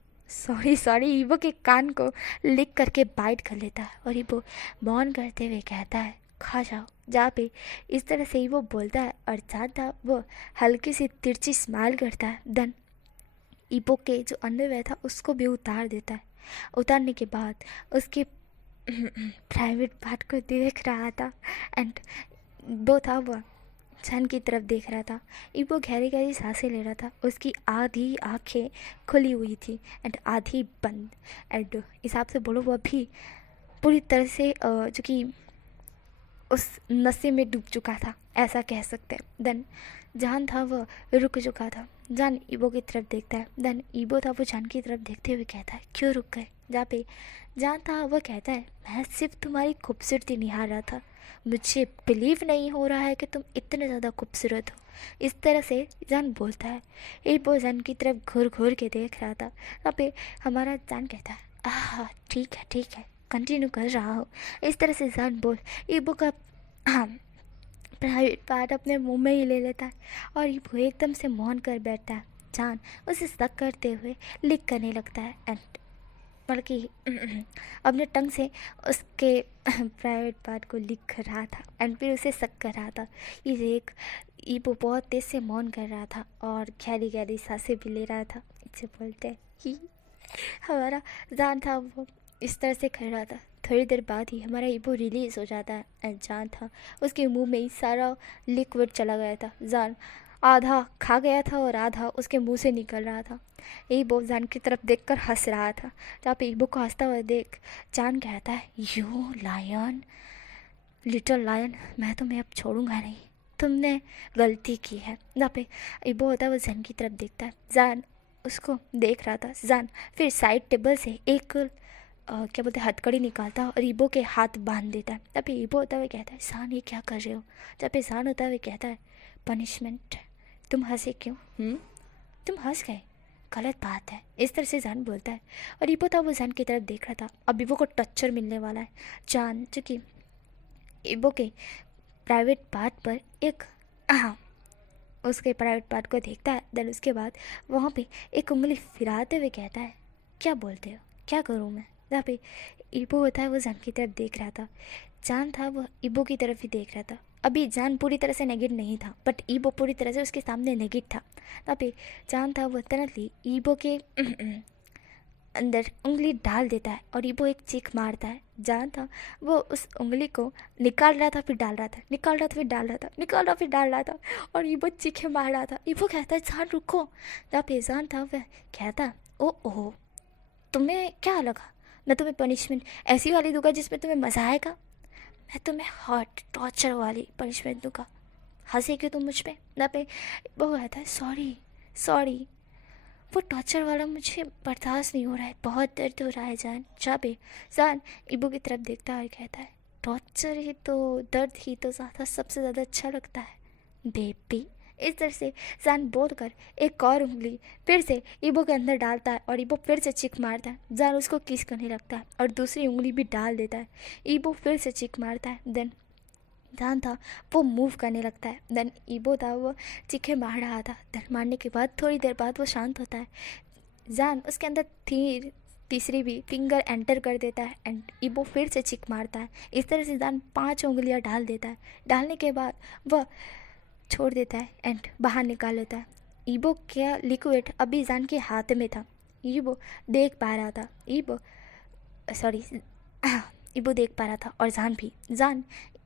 ईबो के कान को लिक करके बाइट कर लेता है और ईबो मौन करते हुए कहता है, खा जाओ। जहाँ पे इस तरह से ईबो बोलता है और जाता वो हल्की सी तिरछी स्माइल करता है। देन ईबो के जो अंडरवेयर था उसको भी उतार देता है। उतारने के बाद उसके प्राइवेट पार्ट को देख रहा था एंड वो था वह जान की तरफ देख रहा था। ईबो गहरी गहरी सांसें ले रहा था। उसकी आधी आंखें खुली हुई थी एंड आधी बंद। एंड हिसाब से बोलो वो अभी पूरी तरह से जो कि उस नशे में डूब चुका था, ऐसा कह सकते हैं। देन जान था वह रुक चुका था। जान ईबो की तरफ देखता है। देन ईबो था वो जान की तरफ देखते हुए कहता है, क्यों रुक गए? जहाँ पे जान था वह कहता है, मैं सिर्फ तुम्हारी खूबसूरती निहार रहा था, मुझे बिलीव नहीं हो रहा है कि तुम इतने ज़्यादा खूबसूरत हो। इस तरह से जान बोलता है। ईबो जान की तरफ घूर घूर के देख रहा था। वहाँ पे हमारा जान कहता है, आह ठीक है कंटिन्यू कर रहा हो। इस तरह से जान बोल ईबो का प्राइवेट पार्ट अपने मुंह में ही ले लेता है और ईबो एकदम से मौन कर बैठता है। जान उसे सक करते हुए लिक करने लगता है एंड बल्कि अपने टंग से उसके प्राइवेट पार्ट को लिक कर रहा था एंड फिर उसे सक कर रहा था। ये देख ईबो बहुत तेज से मौन कर रहा था और गहरी गहरी सांसें भी ले रहा था। इसे बोलते हैं कि हमारा जान था वो इस तरह से कर रहा था। थोड़ी देर बाद ही हमारा ईबो रिलीज़ हो जाता है एंड जान था उसके मुंह में ही सारा लिक्विड चला गया था। जान आधा खा गया था और आधा उसके मुंह से निकल रहा था। ईबो जान की तरफ देखकर हंस रहा था। जहाँ पे ईबो को हंसता हुआ देख जान कहता है, यू लायन, लिटिल लायन, मैं तुम्हें अब छोड़ूंगा नहीं, तुमने गलती की है। जहाँ पे ईबो होता है वो जान की तरफ देखता है। जान उसको देख रहा था। जान फिर साइड टेबल से एक क्या बोलते हैं हथकड़ी निकालता है और ईबो के हाथ बांध देता है। तब ईबो होता हुआ कहता है, जान ये क्या कर रहे हो? जब पे जान होता हुआ कहता है, पनिशमेंट। तुम हंसे क्यों? तुम हंस गए, गलत बात है। इस तरह से जान बोलता है और ईबो था वो जान की तरफ देख रहा था। अब ईबो को टक्कर मिलने वाला है। जान जो कि ईबो के प्राइवेट पार्ट पर एक उसके प्राइवेट पार्ट को देखता है। देन उसके बाद वहाँ पे एक उंगली फिराते हुए कहता है, क्या बोलते हो, क्या करूँ मैं? जहाँ पे ईबो होता है वो जान की तरफ देख रहा था। जान था वो ईबो की तरफ ही देख रहा था। अभी जान पूरी तरह से नेगेट नहीं था बट ईबो पूरी तरह से उसके सामने नेगेट था। तहाँ पे जान था वो तरह ईबो के अंदर उंगली डाल देता है और ईबो एक चीख मारता है। जान था वो उस उंगली को निकाल रहा था फिर डाल रहा था, निकाल रहा था फिर डाल रहा था, निकाल रहा फिर डाल रहा था और ईबो चीखे मार रहा था। ईबो कहता है, जान रुको। जहाँ पे जान था वह कहता, ओह तुम्हें क्या लगा मैं तुम्हें पनिशमेंट ऐसी वाली दूंगा जिसमें तुम्हें मज़ा आएगा? मैं तुम्हें हॉट टॉर्चर वाली पनिशमेंट दूंगा। हंसे क्यों तुम मुझ पे? ना पे वो कहता है, सॉरी वो टॉर्चर वाला मुझे बर्दाश्त नहीं हो रहा है, बहुत दर्द हो रहा है जान। जा पे जान ईबो की तरफ देखता है और कहता है, टॉर्चर ही तो, दर्द ही तो सबसे ज़्यादा अच्छा लगता है बेबी। इस तरह से जान बोल कर एक और उंगली फिर से ईबो के अंदर डालता है और ईबो फिर से चीख मारता है। जान उसको किस करने लगता है और दूसरी उंगली भी डाल देता है। ईबो फिर से चीख मारता है। देन जान था वो मूव करने लगता है। देन ईबो था वो चीखे मार रहा था। देन मारने के बाद थोड़ी देर बाद वो शांत होता है। जान उसके अंदर तीसरी भी फिंगर एंटर कर देता है एंड ईबो फिर से चीख मारता है। इस तरह से जान 5 उंगलियां डाल देता है। डालने के बाद वह छोड़ देता है एंड बाहर निकाल लेता है। ईबो का लिक्विड अभी जान के हाथ में था। ईबो देख पा रहा था। ईबो देख पा रहा था और जान भी। जान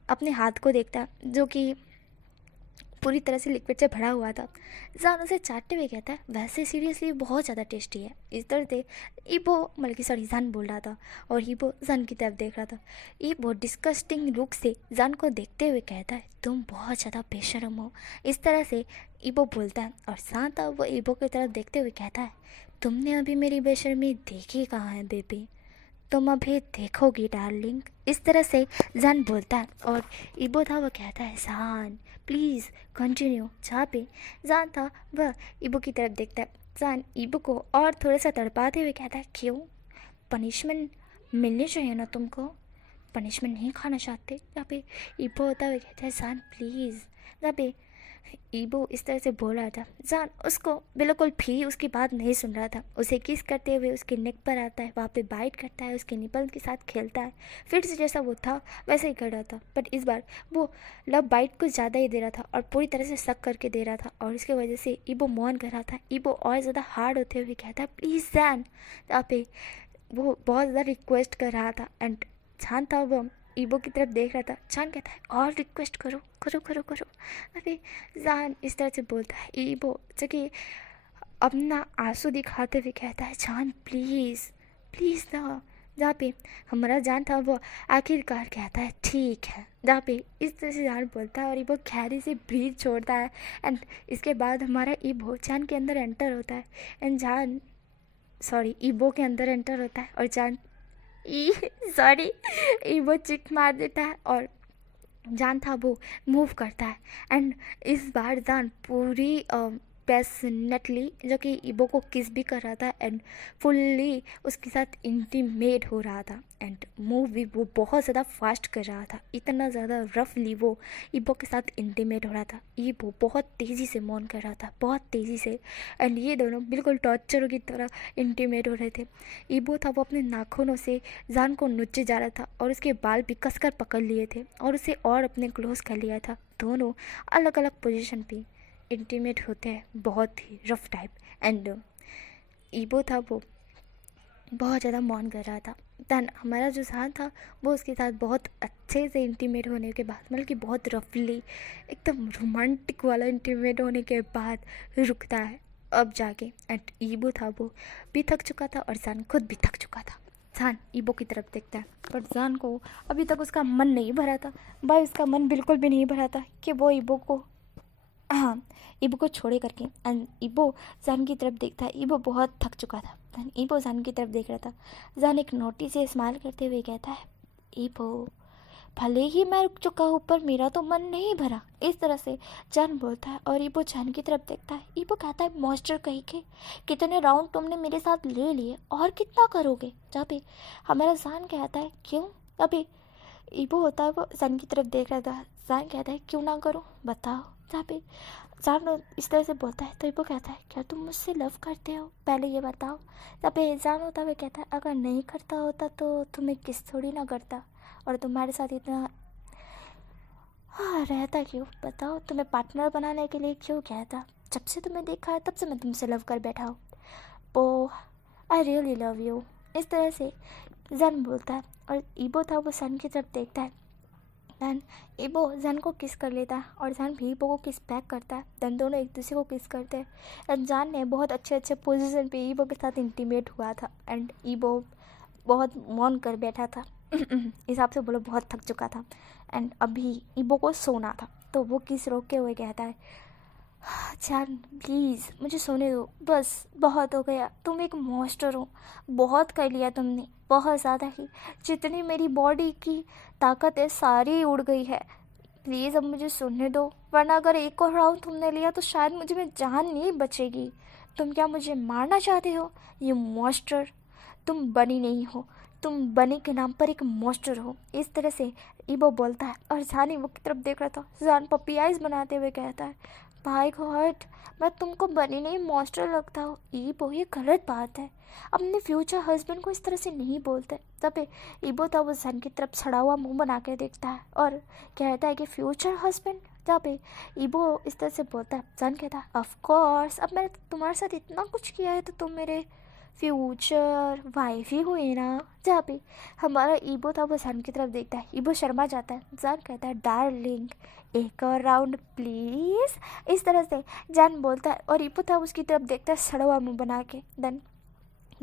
अपने हाथ को देखता जो कि पूरी तरह से लिक्विड से भरा हुआ था। जान उसे चाटते हुए कहता है, वैसे सीरियसली बहुत ज़्यादा टेस्टी है। इस तरह से ईबो बल्कि सॉरी जान बोल रहा था और ईबो जान की तरफ देख रहा था। ईबो डिस्कस्टिंग लुक से जान को देखते हुए कहता है, तुम बहुत ज़्यादा बेशर्म हो। इस तरह से ईबो बोलता है और शांत वो ईबो की तरफ देखते हुए कहता है, तुमने अभी मेरी बेशर्मी देखी कहाँ है बेबी, तुम अभी देखोगी डार्लिंग। इस तरह से जान बोलता है और ईबो था वो कहता है, जान प्लीज़ कंटिन्यू। जहाँ पे जान था वह ईबो की तरफ देखता है। जान ईबो को और थोड़ा सा तड़पाते हुए कहता है, क्यों, पनिशमेंट मिलनी चाहिए ना तुमको, पनिशमेंट नहीं खाना चाहते। जहाँ पे ईबो होता हुआ कहता है, जान प्लीज़। जहाँ पे ईबो इस तरह से बोल रहा था, जान उसको बिल्कुल भी उसकी बात नहीं सुन रहा था। उसे किस करते हुए उसके नेक पर आता है, वहाँ पे बाइट करता है, उसके निपल के साथ खेलता है। फिर से जैसा वो था वैसे ही कर रहा था, बट इस बार वो लव बाइट कुछ ज़्यादा ही दे रहा था और पूरी तरह से शक करके दे रहा था और इसकी वजह से ईबो मौन कर रहा था। ईबो और ज़्यादा हार्ड होते हुए कहता है, प्लीज़ जान। यहाँ पे वो बहुत ज़्यादा रिक्वेस्ट कर रहा था एंड जान था वो ईबो की तरफ देख रहा था। जान कहता है, और रिक्वेस्ट करो करो करो करो। अरे जान इस तरह से बोलता है। ईबो जो कि अपना आंसू दिखाते हुए कहता है, जान प्लीज़ प्लीज़ ना। जहाँ पे हमारा जान था वो आखिरकार कहता है, ठीक है। जहाँ पे इस तरह से जान बोलता है और ईबो गहरे से ब्रीथ छोड़ता है एंड इसके बाद हमारा ईबो जान के अंदर एंटर होता है एंड जान सॉरी ईबो के अंदर एंटर होता है और जान सॉरी ईबो चिक मार देता है और जान था वो मूव करता है एंड इस बार जान पूरी पैशनेटली जो कि ईबो को किस भी कर रहा था एंड फुल्ली उसके साथ इंटीमेट हो रहा था एंड मूव भी वो बहुत ज़्यादा फास्ट कर रहा था। इतना ज़्यादा रफली वो ईबो के साथ इंटीमेट हो रहा था। ईबो बहुत तेज़ी से मौन कर रहा था, बहुत तेज़ी से एंड ये दोनों बिल्कुल टॉर्चर की तरह इंटीमेट हो रहे थे। ईबो था वो अपने नाखूनों से जान को नुच्चे जा रहा था और उसके बाल भी कसकर पकड़ लिए थे और उसे और अपने क्लोज कर लिया था। दोनों अलग अलग पोजीशन पे इंटीमेट होते हैं, बहुत ही रफ टाइप एंड ईबो था वो बहुत ज़्यादा मौन कर रहा था। दैन हमारा जो जान था वो उसके साथ बहुत अच्छे से इंटीमेट होने के बाद मतलब कि बहुत रफली एकदम रोमांटिक वाला इंटीमेट होने के बाद रुकता है अब जाके एंड ईबो था वो भी थक चुका था और जान खुद भी थक चुका था। जान ईबो की तरफ देखता है पर जान को अभी तक उसका मन नहीं भरा था। भाई उसका मन बिल्कुल भी नहीं भरा था कि वो ईबो को हाँ ईबो को छोड़े करके एंड ईबो जान की तरफ देखता है। ईबो बहुत थक चुका था। देन ईबो जान की तरफ देख रहा था। जान एक नोटी से स्माइल करते हुए कहता है, ईबो भले ही मैं रुक चुका हूँ पर मेरा तो मन नहीं भरा। इस तरह से जान बोलता है और ईबो जान की तरफ देखता है। ईबो कहता है, मॉन्स्टर कहीं के, कितने राउंड तुमने मेरे साथ ले लिए और कितना करोगे। जहाँ पे हमारा जान कहता है, क्यों। अभी ईबो होता है वो जान की तरफ देख रहा था। जान कहता है, क्यों ना करो बताओ। जहाँ पे जान इस तरह से बोलता है तो ईबो कहता है, क्या तुम मुझसे लव करते हो पहले ये बताओ। जहाँ पे जान होता है वो कहता है, अगर नहीं करता होता तो तुम्हें किस थोड़ी ना करता और तुम्हारे साथ इतना रहता क्यों बताओ। तुम्हें पार्टनर बनाने के लिए क्यों कहता। जब से तुम्हें देखा है तब से मैं तुमसे लव कर बैठा हूँ। ओ आई रियली लव यू। इस तरह से जान बोलता है और ईबो था वो सन की तरफ देखता है। दैन ईबो जान को किस कर लेता है और जान भी ईबो को किस बैक करता है। दैन दोनों एक दूसरे को किस करते हैं एंड जान ने बहुत अच्छे अच्छे पोजीशन पे ईबो के साथ इंटीमेट हुआ था एंड ईबो बहुत मौन कर बैठा था। हिसाब से बोलो बहुत थक चुका था एंड अभी ईबो को सोना था तो वो किस रोके हुए कहता है, जान प्लीज़ मुझे सोने दो, बस बहुत हो गया। तुम एक मॉन्स्टर हो, बहुत कर लिया तुमने, बहुत ज़्यादा ही। जितनी मेरी बॉडी की ताकत है सारी उड़ गई है। प्लीज़ अब मुझे सोने दो, वरना अगर एक और राउंड तुमने लिया तो शायद मुझे में जान नहीं बचेगी। तुम क्या मुझे मारना चाहते हो ये मॉन्स्टर। तुम बनी नहीं हो, तुम बनी के नाम पर एक मॉन्स्टर हो। इस तरह से ईबो बोलता है और जान ईबो की तरफ देख रहा था। जान पपी आइज बनाते हुए कहता है, भाई गॉड मैं तुमको बनी नहीं मॉन्स्टर लगता हूँ। ईबो ये गलत बात है, अपने फ्यूचर हस्बैंड को इस तरह से नहीं बोलते। तब ईबो था वो जान की तरफ छड़ा हुआ मुंह बना के देखता है और कहता है कि फ्यूचर हस्बैंड। जहाँ पे ईबो इस तरह से बोलता है, जान कहता है, ऑफ कोर्स अब मैंने तुम्हारे साथ इतना कुछ किया है तो तुम मेरे फ्यूचर वाइफ ही हुई ना। जहाँ पे हमारा ईबो था वो जान की तरफ देखता है, ईबो शर्मा जाता है, जान कहता है डार्लिंग एक और राउंड प्लीज़, इस तरह से जान बोलता है। और ईबो था उसकी तरफ देखता है सड़वा मुंह बना के। देन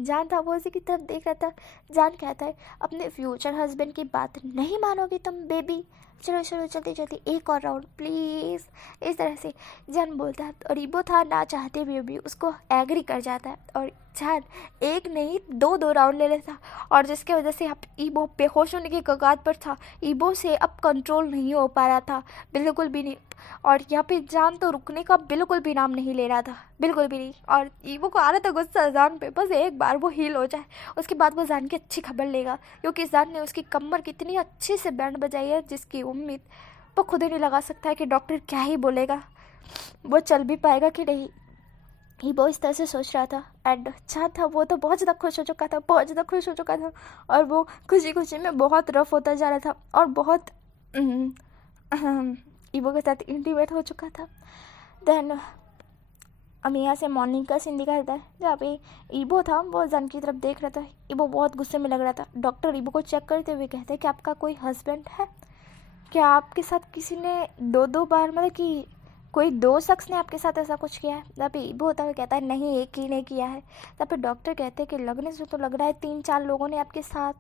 जान था वो उसी की तरफ देख रहा था। जान कहता है अपने फ्यूचर हस्बैंड की बात नहीं मानोगी तुम बेबी, चलो चलो जल्दी जल्दी एक और राउंड प्लीज़, इस तरह से जान बोलता है। और ईबो था ना चाहते हुए भी उसको एग्री कर जाता है और जान एक नहीं दो दो राउंड ले लेता, और जिसके वजह से अब ईबो बेहोश होने की कगार पर था। ईबो से अब कंट्रोल नहीं हो पा रहा था, बिल्कुल भी नहीं। और यहाँ पे जान तो रुकने का बिल्कुल भी नाम नहीं ले रहा था, बिल्कुल भी नहीं। और ईवो को आ रहा था गुस्सा जान पे, बस एक बार वो हील हो जाए उसके बाद वो जान की अच्छी खबर लेगा, क्योंकि जान ने उसकी कमर की इतनी अच्छे से बैंड बजाई है जिसकी उम्मीद वो खुद ही नहीं लगा सकता है कि डॉक्टर क्या ही बोलेगा, वो चल भी पाएगा कि नहीं। ईबो इस तरह से सोच रहा था। एंड अच्छा था वो तो बहुत ज़्यादा खुश हो चुका था, बहुत ज़्यादा खुश हो चुका था। और वो खुशी खुशी में बहुत रफ होता जा रहा था और बहुत ईबो के साथ इंटीमेट हो चुका था। देन हम यहाँ से मॉर्निंग का सीन दिखाता है जहाँ पे ईबो था वो जान की तरफ देख रहा था। ईबो बहुत गुस्से में लग रहा था। डॉक्टर ईबो को चेक करते हुए कहते हैं कि आपका कोई हस्बैंड है क्या? आपके साथ किसी ने दो दो बार मतलब कि कोई दो शख्स ने आपके साथ ऐसा कुछ किया है? जहाँ पे ईबो होता हुआ कहता है नहीं एक ही ने किया है। जहाँ पे डॉक्टर कहते हैं कि लगने से तो लग रहा है 3-4 लोगों ने आपके साथ।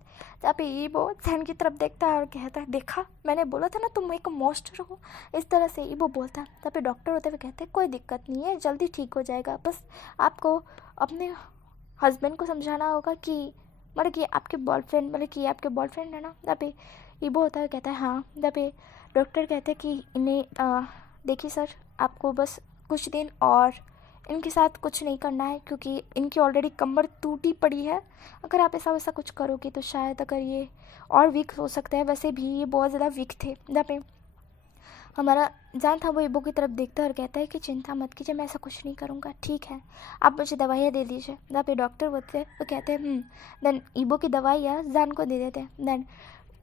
जहाँ पे ईबो जैन की तरफ देखता है और कहता है देखा मैंने बोला था ना तुम एक मॉन्स्टर हो, इस तरह से ईबो बोलता है। जहाँ पे डॉक्टर होते हुए कहते हैं कोई दिक्कत नहीं है, जल्दी ठीक हो जाएगा, बस आपको अपने हस्बैंड को समझाना होगा कि मतलब कि आपके बॉयफ्रेंड मतलब कि आपके बॉयफ्रेंड है ना। जहाँ पे ईबो होता है कहता है हाँ। जहाँ पे डॉक्टर कहते हैं कि इन्हें देखिए सर आपको बस कुछ दिन और इनके साथ कुछ नहीं करना है, क्योंकि इनकी ऑलरेडी कमर टूटी पड़ी है। अगर आप ऐसा वैसा कुछ करोगे तो शायद अगर ये और वीक हो सकता है, वैसे भी ये बहुत ज़्यादा वीक थे। जहाँ पे हमारा जान था वो ईबो की तरफ देखता है और कहता है कि चिंता मत कीजिए, मैं ऐसा कुछ नहीं करूँगा, ठीक है आप मुझे दवाइयाँ दे दीजिए। जहाँ पे डॉक्टर होते हैं वो कहते हैं देन ईबो की दवाइयाँ जान को दे देते हैं। देन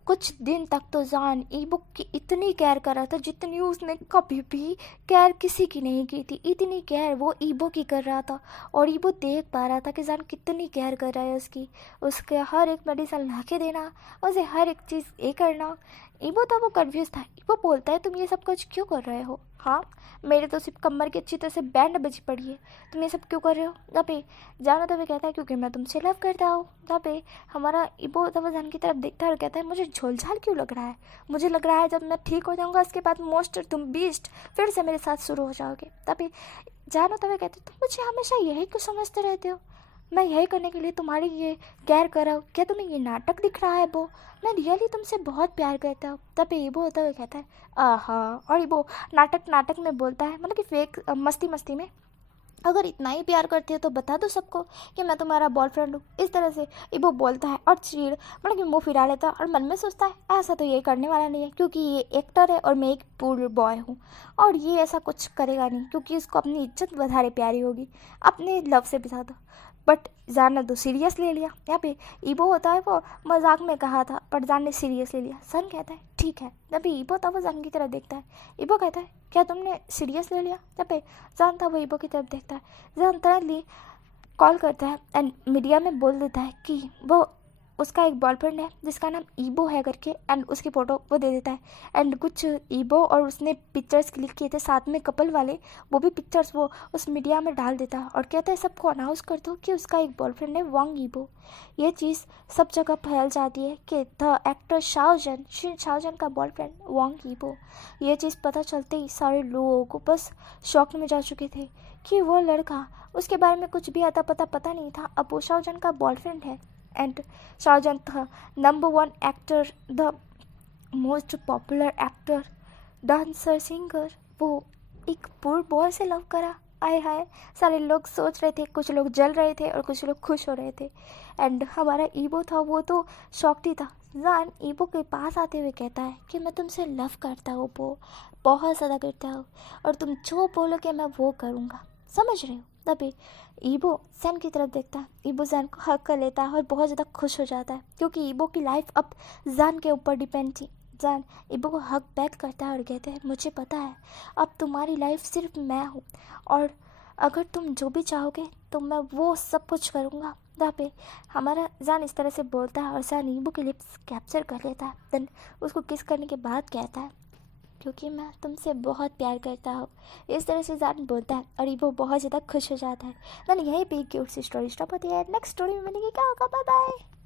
कुछ दिन तक तो जान ईबो की इतनी केयर कर रहा था जितनी उसने कभी भी केयर किसी की नहीं की थी, इतनी केयर वो ईबो की कर रहा था। और ईबो देख पा रहा था कि जान कितनी केयर कर रहा है उसकी, उसके हर एक मेडिसिन ला के देना, उसे हर एक चीज़ ये करना। ईबो था वो कन्फ्यूज था। ईबो बोलता है तुम ये सब कुछ क्यों कर रहे हो? हाँ मेरे तो सिर्फ कमर की अच्छी तरह से बैंड बजी पड़ी है, तुम ये सब क्यों कर रहे हो? जहाँ पे जाना तभी कहता है क्योंकि मैं तुमसे लव करता हूँ। जहाँ पे हमारा ईबो तब जान की तरफ देखता है और कहता है मुझे झोलझाल क्यों लग रहा है? मुझे लग रहा है जब मैं ठीक हो जाऊँगा उसके बाद मोस्टर तुम बीस्ट फिर से मेरे साथ शुरू हो जाओगे। तभी जानो तभी कहते तुम मुझे हमेशा यही क्यों समझते रहते हो? मैं यही करने के लिए तुम्हारी ये केयर कर रहा हूँ, क्या तुम्हें ये नाटक दिख रहा है? वो मैं रियली तुमसे बहुत प्यार करता हूँ। तब ईबो होता हुआ कहता है आहा। और ईबो नाटक नाटक में बोलता है मतलब कि फेक मस्ती मस्ती में, अगर इतना ही प्यार करते हो तो बता दो सबको कि मैं तुम्हारा बॉयफ्रेंड हूँ, इस तरह से ईबो बोलता है। और चीड़ मतलब कि मुँह फिरा लेता है और मन में सोचता है ऐसा तो ये करने वाला नहीं है क्योंकि ये एक्टर है और मैं एक पूर्ण बॉय हूँ, और ये ऐसा कुछ करेगा नहीं क्योंकि इसको अपनी इज्जत વધારે प्यारी होगी अपने लव से भी ज़्यादा। बट जान ने तो सीरियस ले लिया। यहाँ पे ईबो होता है वो मजाक में कहा था पर जान ने सीरियस ले लिया। सन कहता है ठीक है। जब ईबो होता है वो जान की तरफ देखता है। ईबो कहता है क्या तुमने सीरियस ले लिया? जब पे जान था वो ईबो की तरफ देखता है। जान तुरंत कॉल करता है एंड मीडिया में बोल देता है कि वो उसका एक बॉयफ्रेंड है जिसका नाम ईबो है करके, एंड उसकी फ़ोटो वो दे देता है। एंड कुछ ईबो और उसने पिक्चर्स क्लिक किए थे साथ में कपल वाले, वो भी पिक्चर्स वो उस मीडिया में डाल देता है और कहता है सबको अनाउंस कर दो कि उसका एक बॉयफ्रेंड है वांग ईबो। ये चीज़ सब जगह फैल जाती है कि द एक्टर शाओजन शिन शाओजन का बॉयफ्रेंड वांग ईबो। ये चीज़ पता चलते ही सारे लोगों को बस शॉक में जा चुके थे कि वो लड़का, उसके बारे में कुछ भी आता पता नहीं था, अब वो शाओजन का बॉयफ्रेंड है। एंड शाहजहां था number 1 actor, the most popular actor, dancer, singer, वो एक पुअर बॉय से लव करा। आए हाय सारे लोग सोच रहे थे, कुछ लोग जल रहे थे और कुछ लोग खुश हो रहे थे। एंड हमारा ईबो था वो तो शॉक्ड ही था। जान ईबो के पास आते हुए कहता है कि मैं तुमसे लव करता हूँ, वो बहुत ज़्यादा करता हूँ और तुम जो बोलोगे मैं वो करूँगा, समझ रहे हो? तभी ईबो जैन की तरफ देखता है। ईबो जैन को हक कर लेता है और बहुत ज़्यादा खुश हो जाता है क्योंकि ईबो की लाइफ अब जैन के ऊपर डिपेंड थी। जैन ईबो को हक बैक करता है और कहते हैं मुझे पता है अब तुम्हारी लाइफ सिर्फ मैं हूँ और अगर तुम जो भी चाहोगे तो मैं वो सब कुछ करूँगा। जहाँ पे हमारा जान इस तरह से बोलता है और जान नींबू की लिप्स कैप्चर कर लेता है। देन उसको किस करने के बाद कहता है क्योंकि मैं तुमसे बहुत प्यार करता हूँ। इस तरह से जान बोलता है और वो बहुत ज़्यादा खुश हो जाता है। देन यहीं पे क्यूट सी स्टोरी स्टॉप होती है। नेक्स्ट स्टोरी में मिलेंगे क्या होगा, बाय बाय।